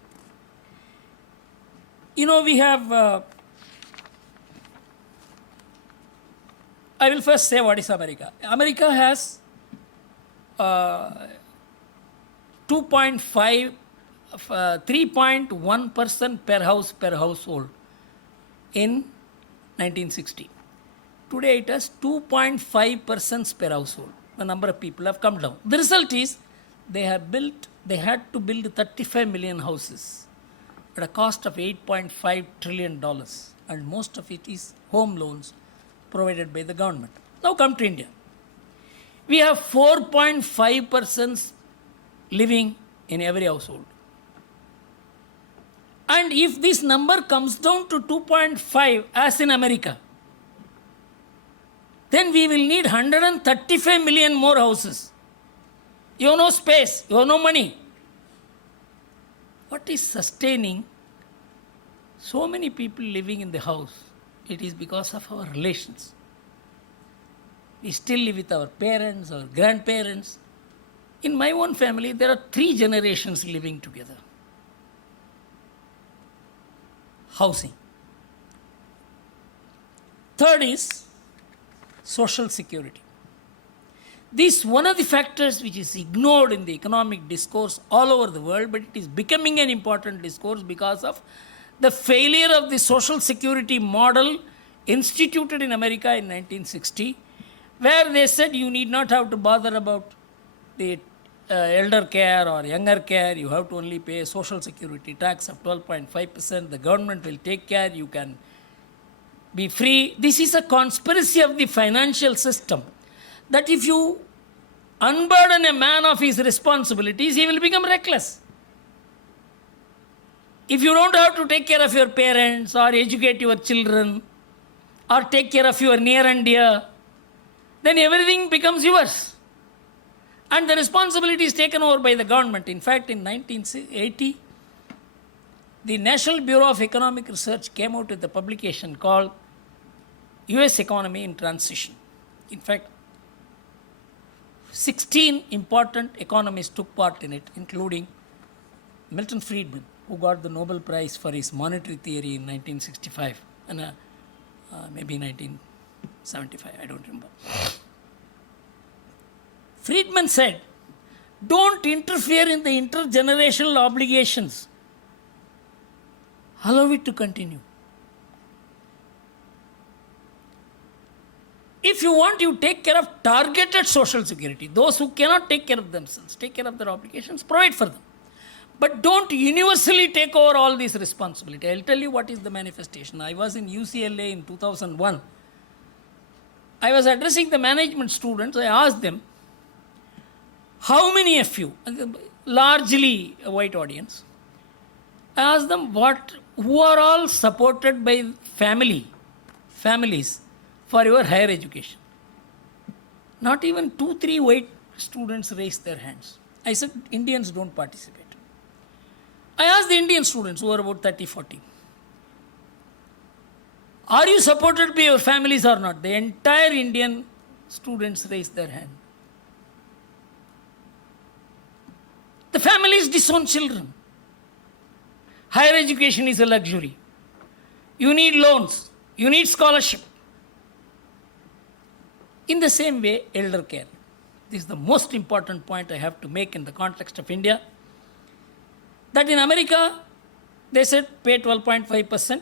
We have I will first say what is America. America has 3.1 person per house per household in 1960. Today it has 2.5 persons per household. The number of people have come down. The result is they had to build 35 million houses at a cost of $8.5 trillion, and most of it is home loans provided by the government. Now come to India. We have 4.5 persons living in every household. And if this number comes down to 2.5 as in America, then we will need 135 million more houses. You have no space, you have no money. What is sustaining so many people living in the house? It is because of our relations. We still live with our parents, our grandparents. In my own family, there are 3 generations living together. Housing. Third is social security. This is one of the factors which is ignored in the economic discourse all over the world, but it is becoming an important discourse because of the failure of the social security model instituted in America in 1960, where they said you need not have to bother about the elder care or younger care, you have to only pay a social security tax of 12.5%, the government will take care, you can be free. This is a conspiracy of the financial system, that if you unburden a man of his responsibilities, he will become reckless. If you don't have to take care of your parents or educate your children or take care of your near and dear, then everything becomes yours. And the responsibility is taken over by the government. In fact, in 1980, the National Bureau of Economic Research came out with a publication called US Economy in Transition. In fact, 16 important economists took part in it, including Milton Friedman, who got the Nobel Prize for his monetary theory in 1965, and maybe 1975, I don't remember. Friedman said, don't interfere in the intergenerational obligations. Allow it to continue. If you want, you take care of targeted social security. Those who cannot take care of themselves, take care of their obligations, provide for them. But don't universally take over all this responsibility. I'll tell you what is the manifestation. I was in UCLA in 2001. I was addressing the management students. I asked them, how many of you, largely a white audience, I asked them who are all supported by families for your higher education. Not even 2-3 white students raised their hands. I said, Indians don't participate. I asked the Indian students, who are about 30-40, are you supported by your families or not? The entire Indian students raised their hand. The families disown children. Higher education is a luxury. You need loans. You need scholarship. In the same way, elder care. This is the most important point I have to make in the context of India. That in America, they said pay 12.5%.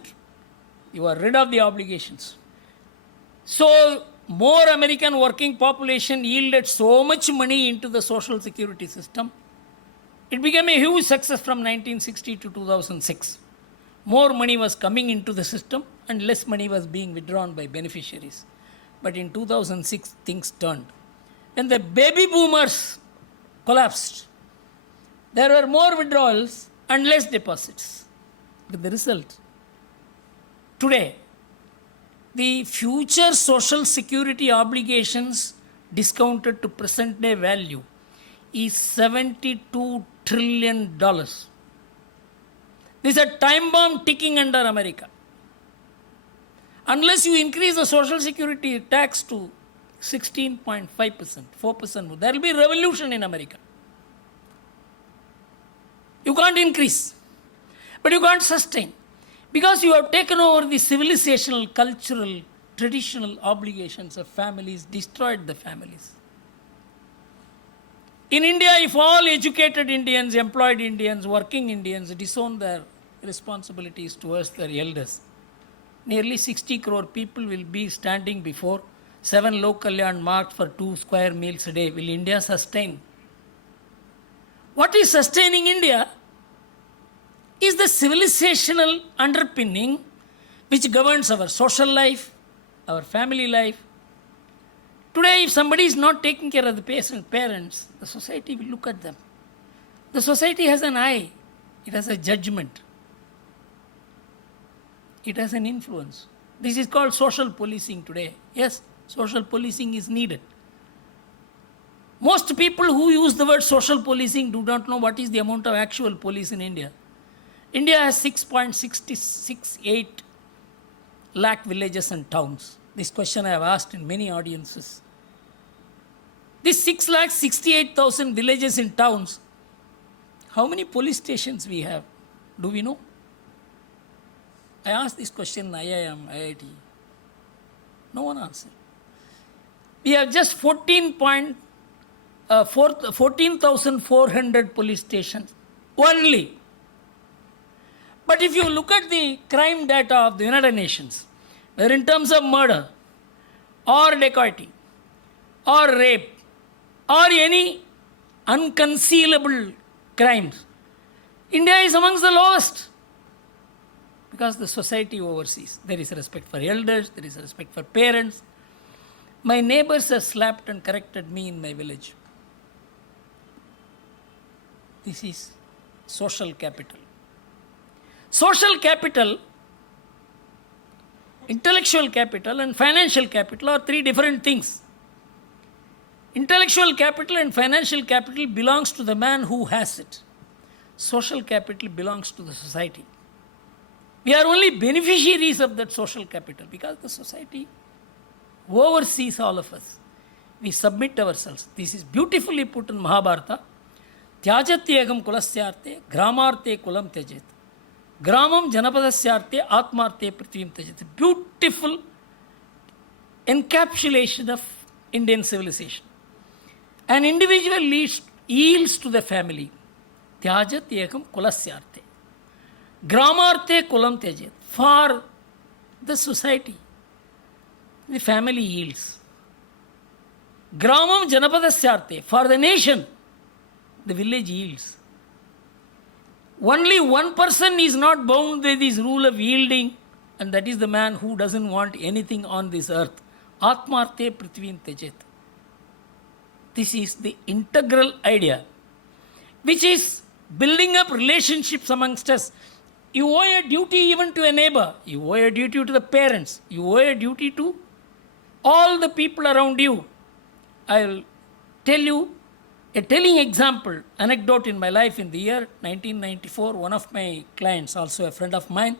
You are rid of the obligations. So, more American working population yielded so much money into the social security system. It became a huge success from 1960 to 2006. More money was coming into the system and less money was being withdrawn by beneficiaries. But in 2006, things turned. When the baby boomers collapsed, there were more withdrawals and less deposits. With the result, today, the future social security obligations discounted to present day value is $72 trillion. This is a time bomb ticking under America. Unless you increase the social security tax to 16.5%, 4%, there will be revolution in America. You can't increase, but you can't sustain, because you have taken over the civilizational, cultural, traditional obligations of families, destroyed the families. In India, if all educated Indians, employed Indians, working Indians disown their responsibilities towards their elders, nearly 60 crore people will be standing before 7 Lok Kalyan marked for 2 square meals a day. Will India sustain? What is sustaining India is the civilizational underpinning which governs our social life, our family life. Today, if somebody is not taking care of the parents, the society will look at them. The society has an eye, it has a judgment, it has an influence. This is called social policing today. Yes, social policing is needed. Most people who use the word social policing do not know what is the amount of actual police in India. India has 6.668 lakh villages and towns. This question I have asked in many audiences. These 6,68,000 villages and towns, how many police stations we have? Do we know? I asked this question in IIM, IIT. No one answered. We have just 14,400 police stations only. But if you look at the crime data of the United Nations, whether in terms of murder, or dacoity, or rape, or any unconcealable crimes, India is amongst the lowest. Because the society oversees. There is respect for elders, there is respect for parents. My neighbors have slapped and corrected me in my village. This is social capital. Social capital, intellectual capital, and financial capital are three different things. Intellectual capital and financial capital belongs to the man who has it. Social capital belongs to the society. We are only beneficiaries of that social capital because the society oversees all of us. We submit ourselves. This is beautifully put in Mahabharata. Tyajatyegam kulasyarte, gramarte kulam tyajet. Gramam janapadasyarte, atmarte prithvim tyajet. Beautiful encapsulation of Indian civilization. An individual yields to the family. Tyajatyegam kulasyarte. Gramarte kulam tyajet. For the society, the family yields. Gramam janapadasyarte. For the nation, the village yields. Only one person is not bound by this rule of yielding, and that is the man who doesn't want anything on this earth. Atmarte prithvim tyajet. This is the integral idea, which is building up relationships amongst us. You owe a duty even to a neighbor. You owe a duty to the parents. You owe a duty to all the people around you. I will tell you a telling example, anecdote in my life. In the year 1994, one of my clients, also a friend of mine,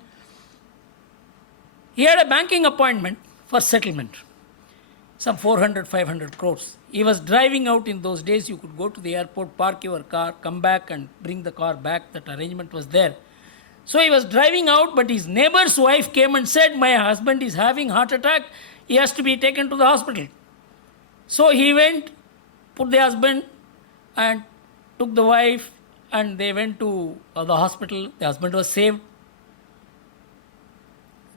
he had a banking appointment for settlement, some 400, 500 crores. He was driving out. In those days, you could go to the airport, park your car, come back and bring the car back. That arrangement was there. So he was driving out, but his neighbor's wife came and said, my husband is having heart attack. He has to be taken to the hospital. So he went, put the husband and took the wife, and they went to the hospital. The husband was saved.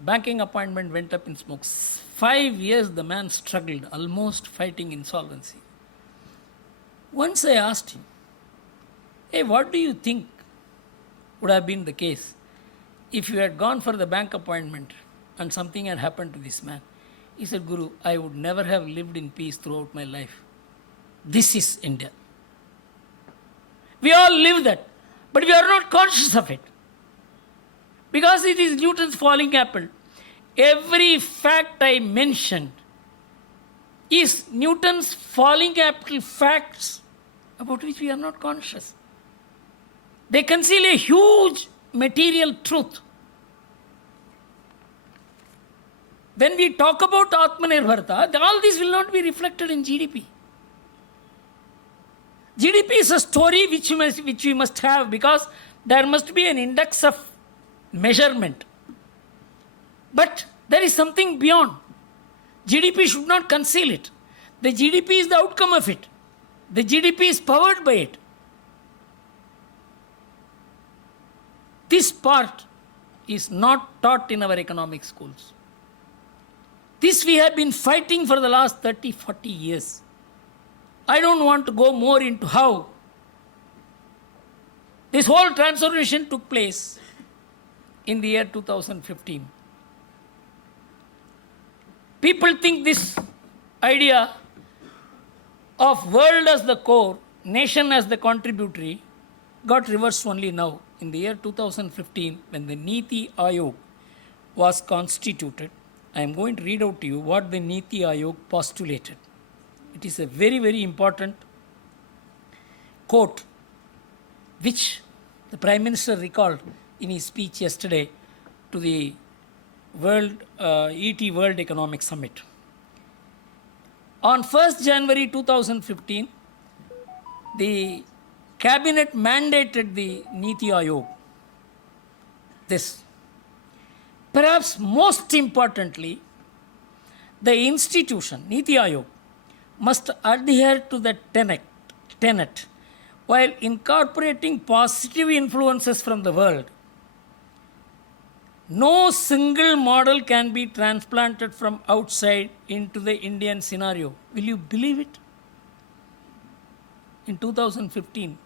Banking appointment went up in smoke. 5 years the man struggled, almost fighting insolvency. Once I asked him, hey, what do you think would have been the case if you had gone for the bank appointment and something had happened to this man? He said, Guru, I would never have lived in peace throughout my life. This is India. We all live that, but we are not conscious of it. Because it is Newton's falling apple. Every fact I mentioned is Newton's falling apple facts about which we are not conscious. They conceal a huge material truth. When we talk about Atmanirbharta, all this will not be reflected in GDP. GDP is a story which we must have, because there must be an index of measurement. But there is something beyond. GDP should not conceal it. The GDP is the outcome of it. The GDP is powered by it. This part is not taught in our economic schools. This we have been fighting for the last 30, 40 years. I don't want to go more into how this whole transformation took place in the year 2015. People think this idea of world as the core, nation as the contributory, got reversed only now. In the year 2015, when the Niti Ayog was constituted, I am going to read out to you what the Niti Ayog postulated. It is a very, very important quote which the Prime Minister recalled in his speech yesterday to the ET World Economic Summit. On 1st January 2015, the Cabinet mandated the Niti Ayog this. Perhaps most importantly, the institution, Niti Ayog, must adhere to the tenet while incorporating positive influences from the world. No single model can be transplanted from outside into the Indian scenario. Will you believe it? In 2015,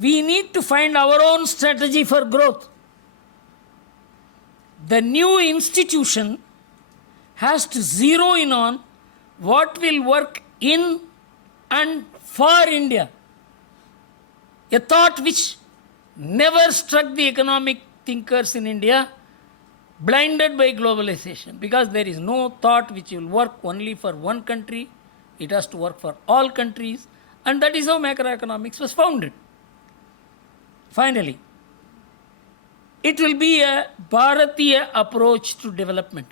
we need to find our own strategy for growth. The new institution has to zero in on what will work in and for India. A thought which never struck the economic thinkers in India, blinded by globalization, because there is no thought which will work only for one country. It has to work for all countries, and that is how macroeconomics was founded. Finally, it will be a Bharatiya approach to development.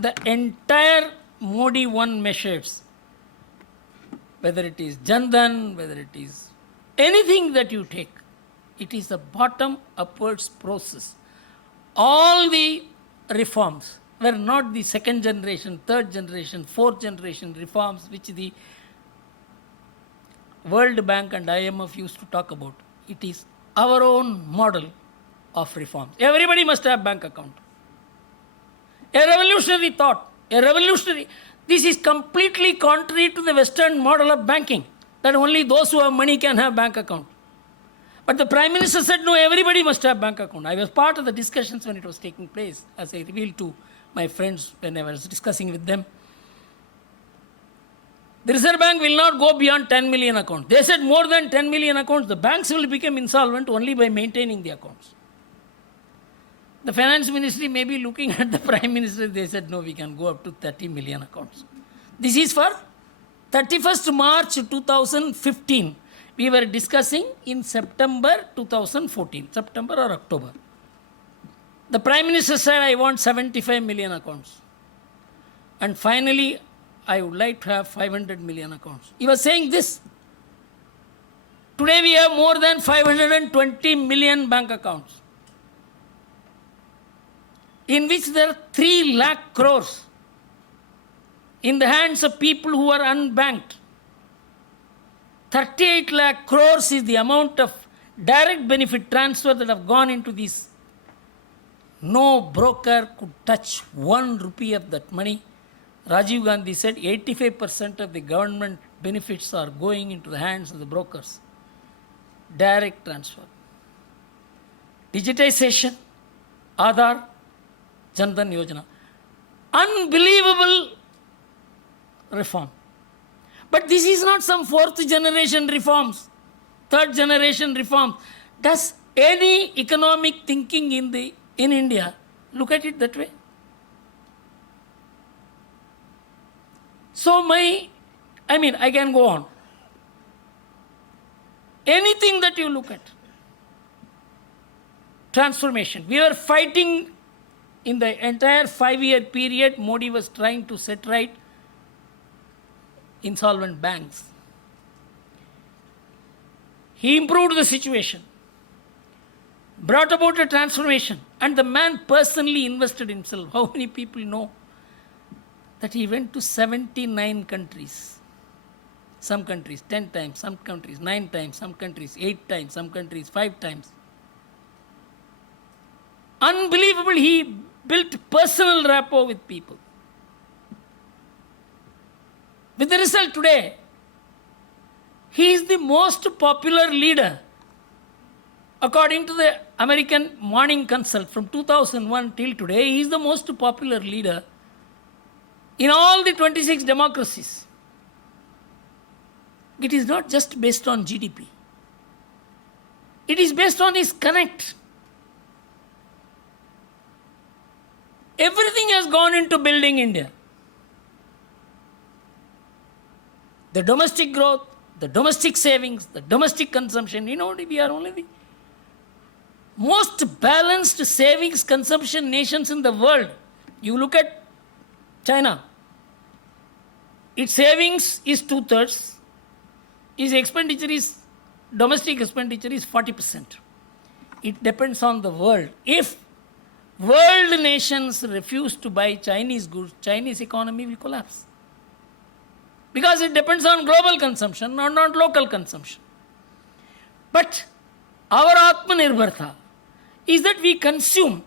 The entire Modi 1 measures, whether it is Jandan, whether it is anything that you take, it is a bottom upwards process. All the reforms were not the second generation, third generation, fourth generation reforms which the World Bank and IMF used to talk about. It is our own model of reforms. Everybody must have bank account. A revolutionary thought, a revolutionary. This is completely contrary to the Western model of banking, that only those who have money can have bank account. But the Prime Minister said, no, everybody must have bank account. I was part of the discussions when it was taking place, as I revealed to my friends when I was discussing with them. The Reserve Bank will not go beyond 10 million accounts. They said more than 10 million accounts, the banks will become insolvent only by maintaining the accounts. The Finance Ministry may be looking at the Prime Minister, they said, no, we can go up to 30 million accounts. This is for 31st March 2015. We were discussing in September 2014, September or October. The Prime Minister said, I want 75 million accounts. And finally, I would like to have 500 million accounts. He was saying this. Today we have more than 520 million bank accounts, in which there are 3 lakh crores in the hands of people who are unbanked. 38 lakh crores is the amount of direct benefit transfer that have gone into these. No broker could touch 1 rupee of that money. Rajiv Gandhi said 85% of the government benefits are going into the hands of the brokers. Direct transfer. Digitization, Aadhaar, Jandan Yojana. Unbelievable reform. But this is not some 4th generation reforms, 3rd generation reforms. Does any economic thinking in India look at it that way? So I can go on. Anything that you look at, transformation. We were fighting in the entire 5-year period. Modi was trying to set right insolvent banks. He improved the situation, brought about a transformation, and the man personally invested himself. How many people know that he went to 79 countries? Some countries 10 times, some countries 9 times, some countries 8 times, some countries 5 times. Unbelievable, he built personal rapport with people. With the result today, he is the most popular leader. According to the American Morning Consult from 2001 till today, he is the most popular leader in all the 26 democracies. It is not just based on GDP. It is based on his connect. Everything has gone into building India. The domestic growth, the domestic savings, the domestic consumption. We are only the most balanced savings consumption nations in the world. You look at China. Its savings is 2/3. Its expenditure is, domestic expenditure is 40%. It depends on the world. If world nations refuse to buy Chinese goods, Chinese economy will collapse. Because it depends on global consumption, not local consumption. But our Atmanirbharta is that we consume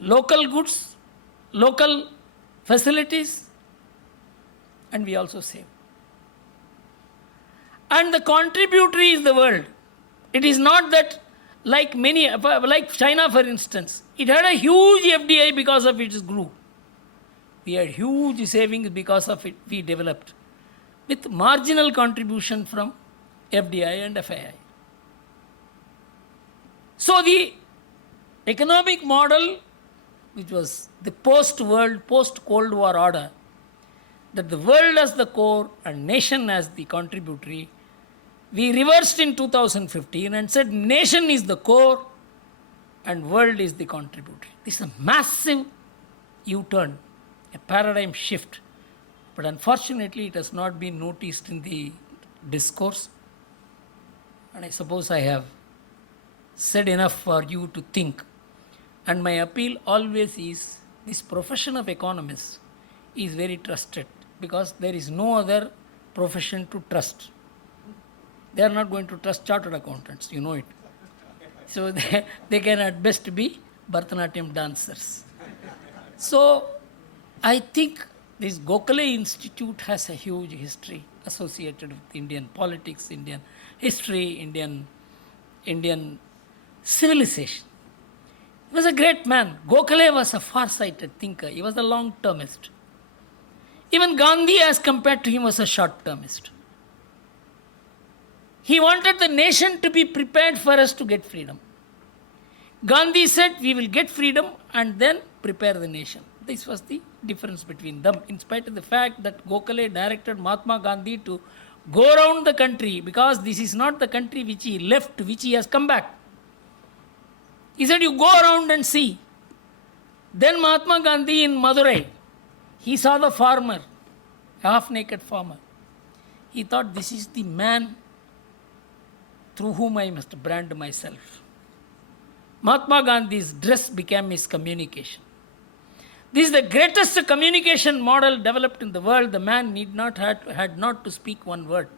local goods, local facilities, and we also save. And the contributory is the world. It is not that like China, for instance, it had a huge FDI because of its grew. We had huge savings because of it, we developed, with marginal contribution from FDI and FII. So the economic model, which was the post-world, post-Cold War order, that the world as the core and nation as the contributory, we reversed in 2015 and said nation is the core and world is the contributory. This is a massive U-turn, a paradigm shift. But unfortunately, it has not been noticed in the discourse. And I suppose I have said enough for you to think. And my appeal always is, this profession of economist is very trusted because there is no other profession to trust. They are not going to trust chartered accountants, you know it. So they can at best be Bharatanatyam dancers. So I think this Gokhale Institute has a huge history associated with Indian politics, Indian history, Indian civilization. He was a great man. Gokhale was a far-sighted thinker. He was a long-termist. Even Gandhi, as compared to him, was a short-termist. He wanted the nation to be prepared for us to get freedom. Gandhi said, we will get freedom and then prepare the nation. This was the difference between them, in spite of the fact that Gokhale directed Mahatma Gandhi to go around the country, because this is not the country which he left, which he has come back. He said, you go around and see. Then Mahatma Gandhi in Madurai, he saw the farmer, a half-naked farmer. He thought, this is the man through whom I must brand myself. Mahatma Gandhi's dress became his communication. This is the greatest communication model developed in the world. The man had not to speak one word.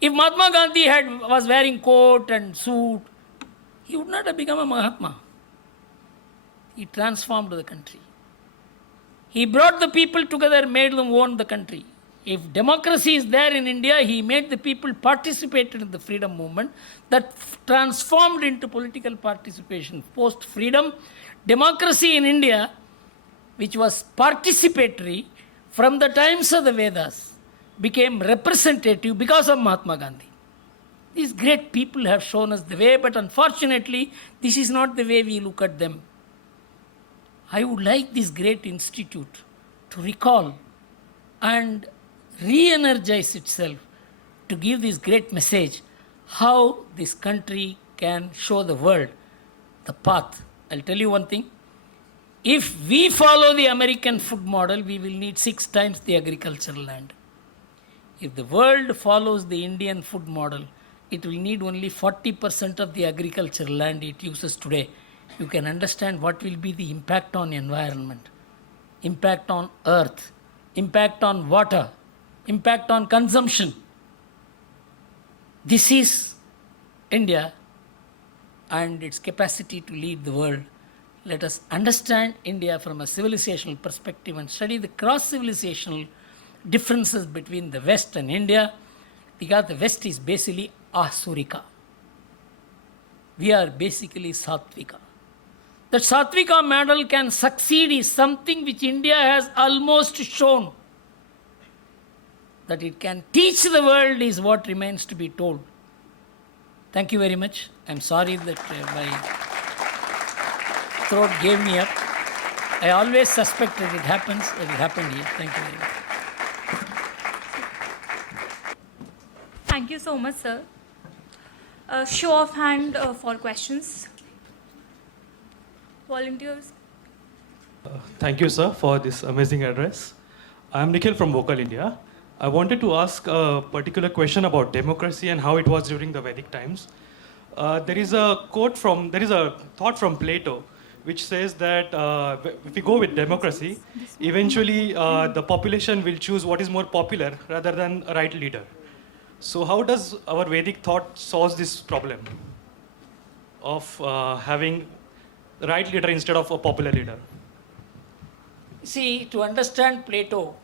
If Mahatma Gandhi was wearing coat and suit, he would not have become a Mahatma. He transformed the country. He brought the people together, made them own the country. If democracy is there in India, he made the people participate in the freedom movement that transformed into political participation. Post-freedom, democracy in India, which was participatory from the times of the Vedas, became representative because of Mahatma Gandhi. These great people have shown us the way, but unfortunately, this is not the way we look at them. I would like this great institute to recall and re-energize itself to give this great message, how this country can show the world the path. I'll tell you one thing. If we follow the American food model, we will need 6 times the agricultural land. If the world follows the Indian food model, it will need only 40% of the agricultural land it uses today. You can understand what will be the impact on environment, impact on earth, impact on water, impact on consumption. This is India and its capacity to lead the world, let us understand India from a civilizational perspective and study the cross-civilizational differences between the West and India, because the West is basically Asurika. We are basically Satvika. That Satvika model can succeed is something which India has almost shown. That it can teach the world is what remains to be told. Thank you very much. I'm sorry that my throat gave me up. I always suspected it happens. It happened here. Thank you very much. Thank you so much, sir. Show of hand for questions. Volunteers. Thank you, sir, for this amazing address. I'm Nikhil from Gokhale, India. I wanted to ask a particular question about democracy and how it was during the Vedic times. There is a thought from Plato, which says that if we go with democracy, eventually the population will choose what is more popular rather than a right leader. So how does our Vedic thought solve this problem of having the right leader instead of a popular leader? See, to understand Plato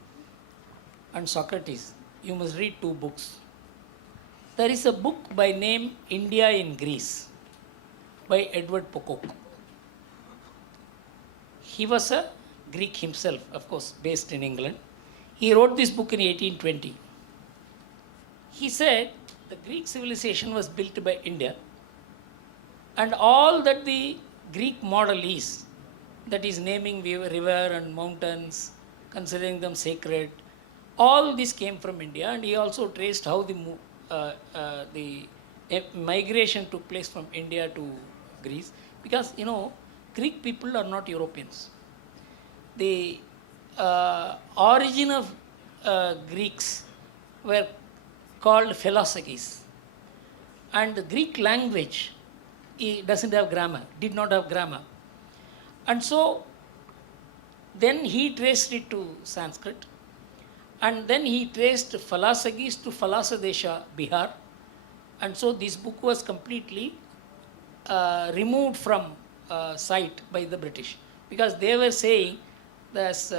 and Socrates, you must read two books. There is a book by name India in Greece by Edward Pocock. He was a Greek himself, of course, based in England. He wrote this book in 1820. He said the Greek civilization was built by India, and all that the Greek model is, that is naming river and mountains, considering them sacred, all this came from India. And he also traced how the migration took place from India to Greece, because Greek people are not Europeans. The origin of Greeks were called philosophies, and the Greek language doesn't have grammar, did not have grammar. And so then he traced it to Sanskrit, and then he traced Phalasagis to Phalasadesha, Bihar. And so this book was completely removed from sight by the British, because they were saying, as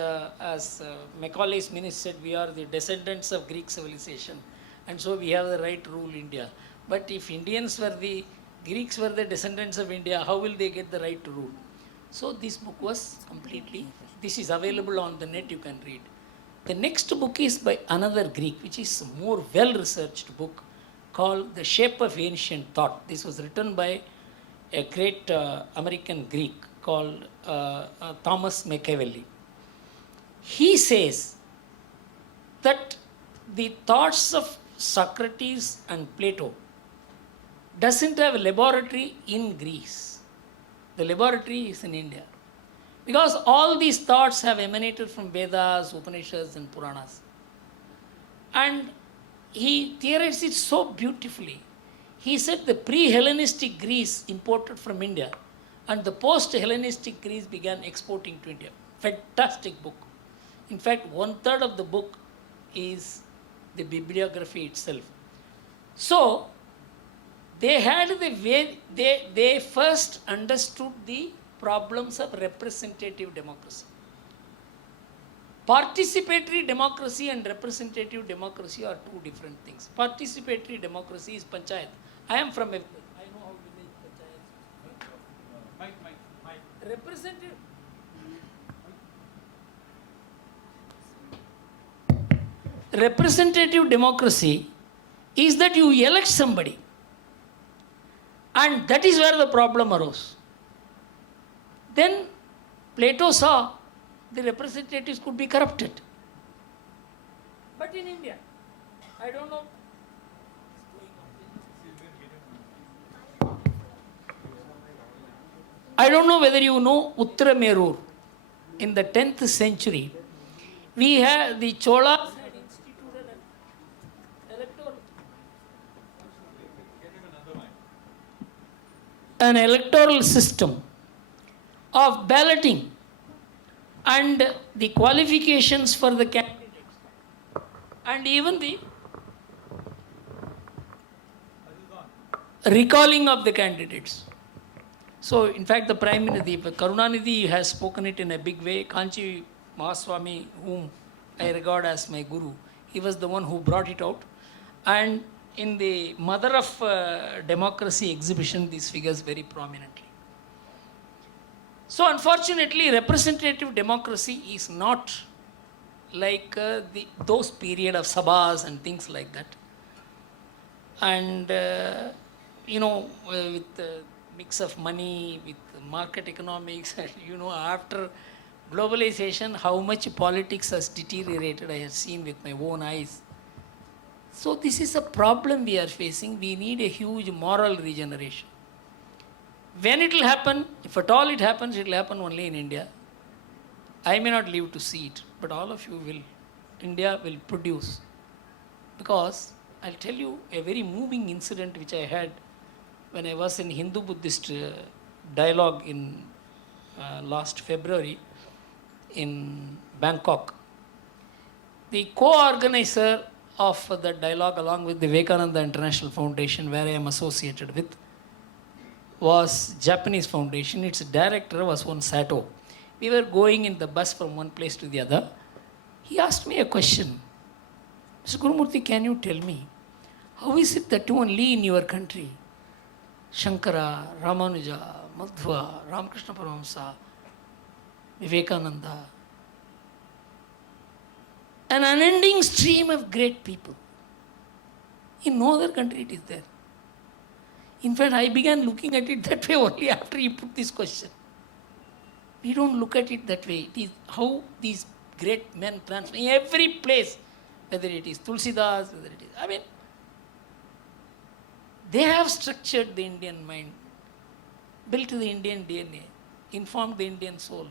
Macaulay's minister said, we are the descendants of Greek civilization, and so we have the right to rule India. But if Greeks were the descendants of India, how will they get the right to rule? So this book was completely, this is available on the net, you can read. The next book is by another Greek, which is a more well-researched book called The Shape of Ancient Thought. This was written by a great American Greek called Thomas Machiavelli. He says that the thoughts of Socrates and Plato doesn't have a laboratory in Greece. The laboratory is in India. Because all these thoughts have emanated from Vedas, Upanishads and Puranas. And he theorized it so beautifully. He said the pre-Hellenistic Greece imported from India, and the post-Hellenistic Greece began exporting to India. Fantastic book. In fact, 1/3 of the book is the bibliography itself. So, they had the way, they first understood the problems of representative democracy. Participatory democracy and representative democracy are two different things. Participatory democracy is panchayat. I am from a village. I know how village panchayat. Representative. Representative democracy is that you elect somebody. And that is where the problem arose. Then Plato saw the representatives could be corrupted. But in India, I don't know. I don't know whether you know Uttaramerur. In the 10th century, we have the Cholas had instituted an electoral system of balloting and the qualifications for the candidates and even the recalling of the candidates. So, in fact, the Prime Minister, Karunanidhi has spoken it in a big way. Kanchi Mahaswami, whom I regard as my guru, he was the one who brought it out. And in the Mother of Democracy exhibition, these figures very prominently. So, unfortunately, representative democracy is not like those period of sabhas and things like that. And, with the mix of money, with market economics, after globalization, how much politics has deteriorated, I have seen with my own eyes. So, this is a problem we are facing. We need a huge moral regeneration. When it will happen, if at all it happens, it will happen only in India. I may not live to see it, but all of you will. India will produce. Because I'll tell you a very moving incident which I had when I was in Hindu-Buddhist dialogue in last February in Bangkok. The co-organizer of the dialogue along with the Vivekananda International Foundation, where I am associated with, was Japanese foundation. Its director was one Sato. We were going in the bus from one place to the other. He asked me a question. Mr. Gurumurthy, can you tell me, how is it that only in your country, Shankara, Ramanuja, Madhva, Ramakrishna Paramahamsa, Vivekananda, an unending stream of great people. In no other country it is there. In fact, I began looking at it that way only after you put this question. We don't look at it that way. It is how these great men transform in every place, whether it is Tulsidas, whether it is, they have structured the Indian mind, built the Indian DNA, informed the Indian soul.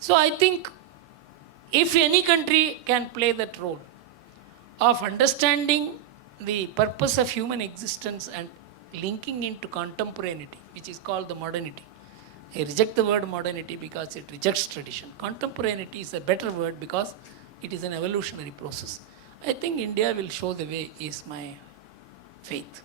So I think if any country can play that role of understanding the purpose of human existence and linking into contemporaneity, which is called the modernity. I reject the word modernity because it rejects tradition. Contemporaneity is a better word because it is an evolutionary process. I think India will show the way, is my faith.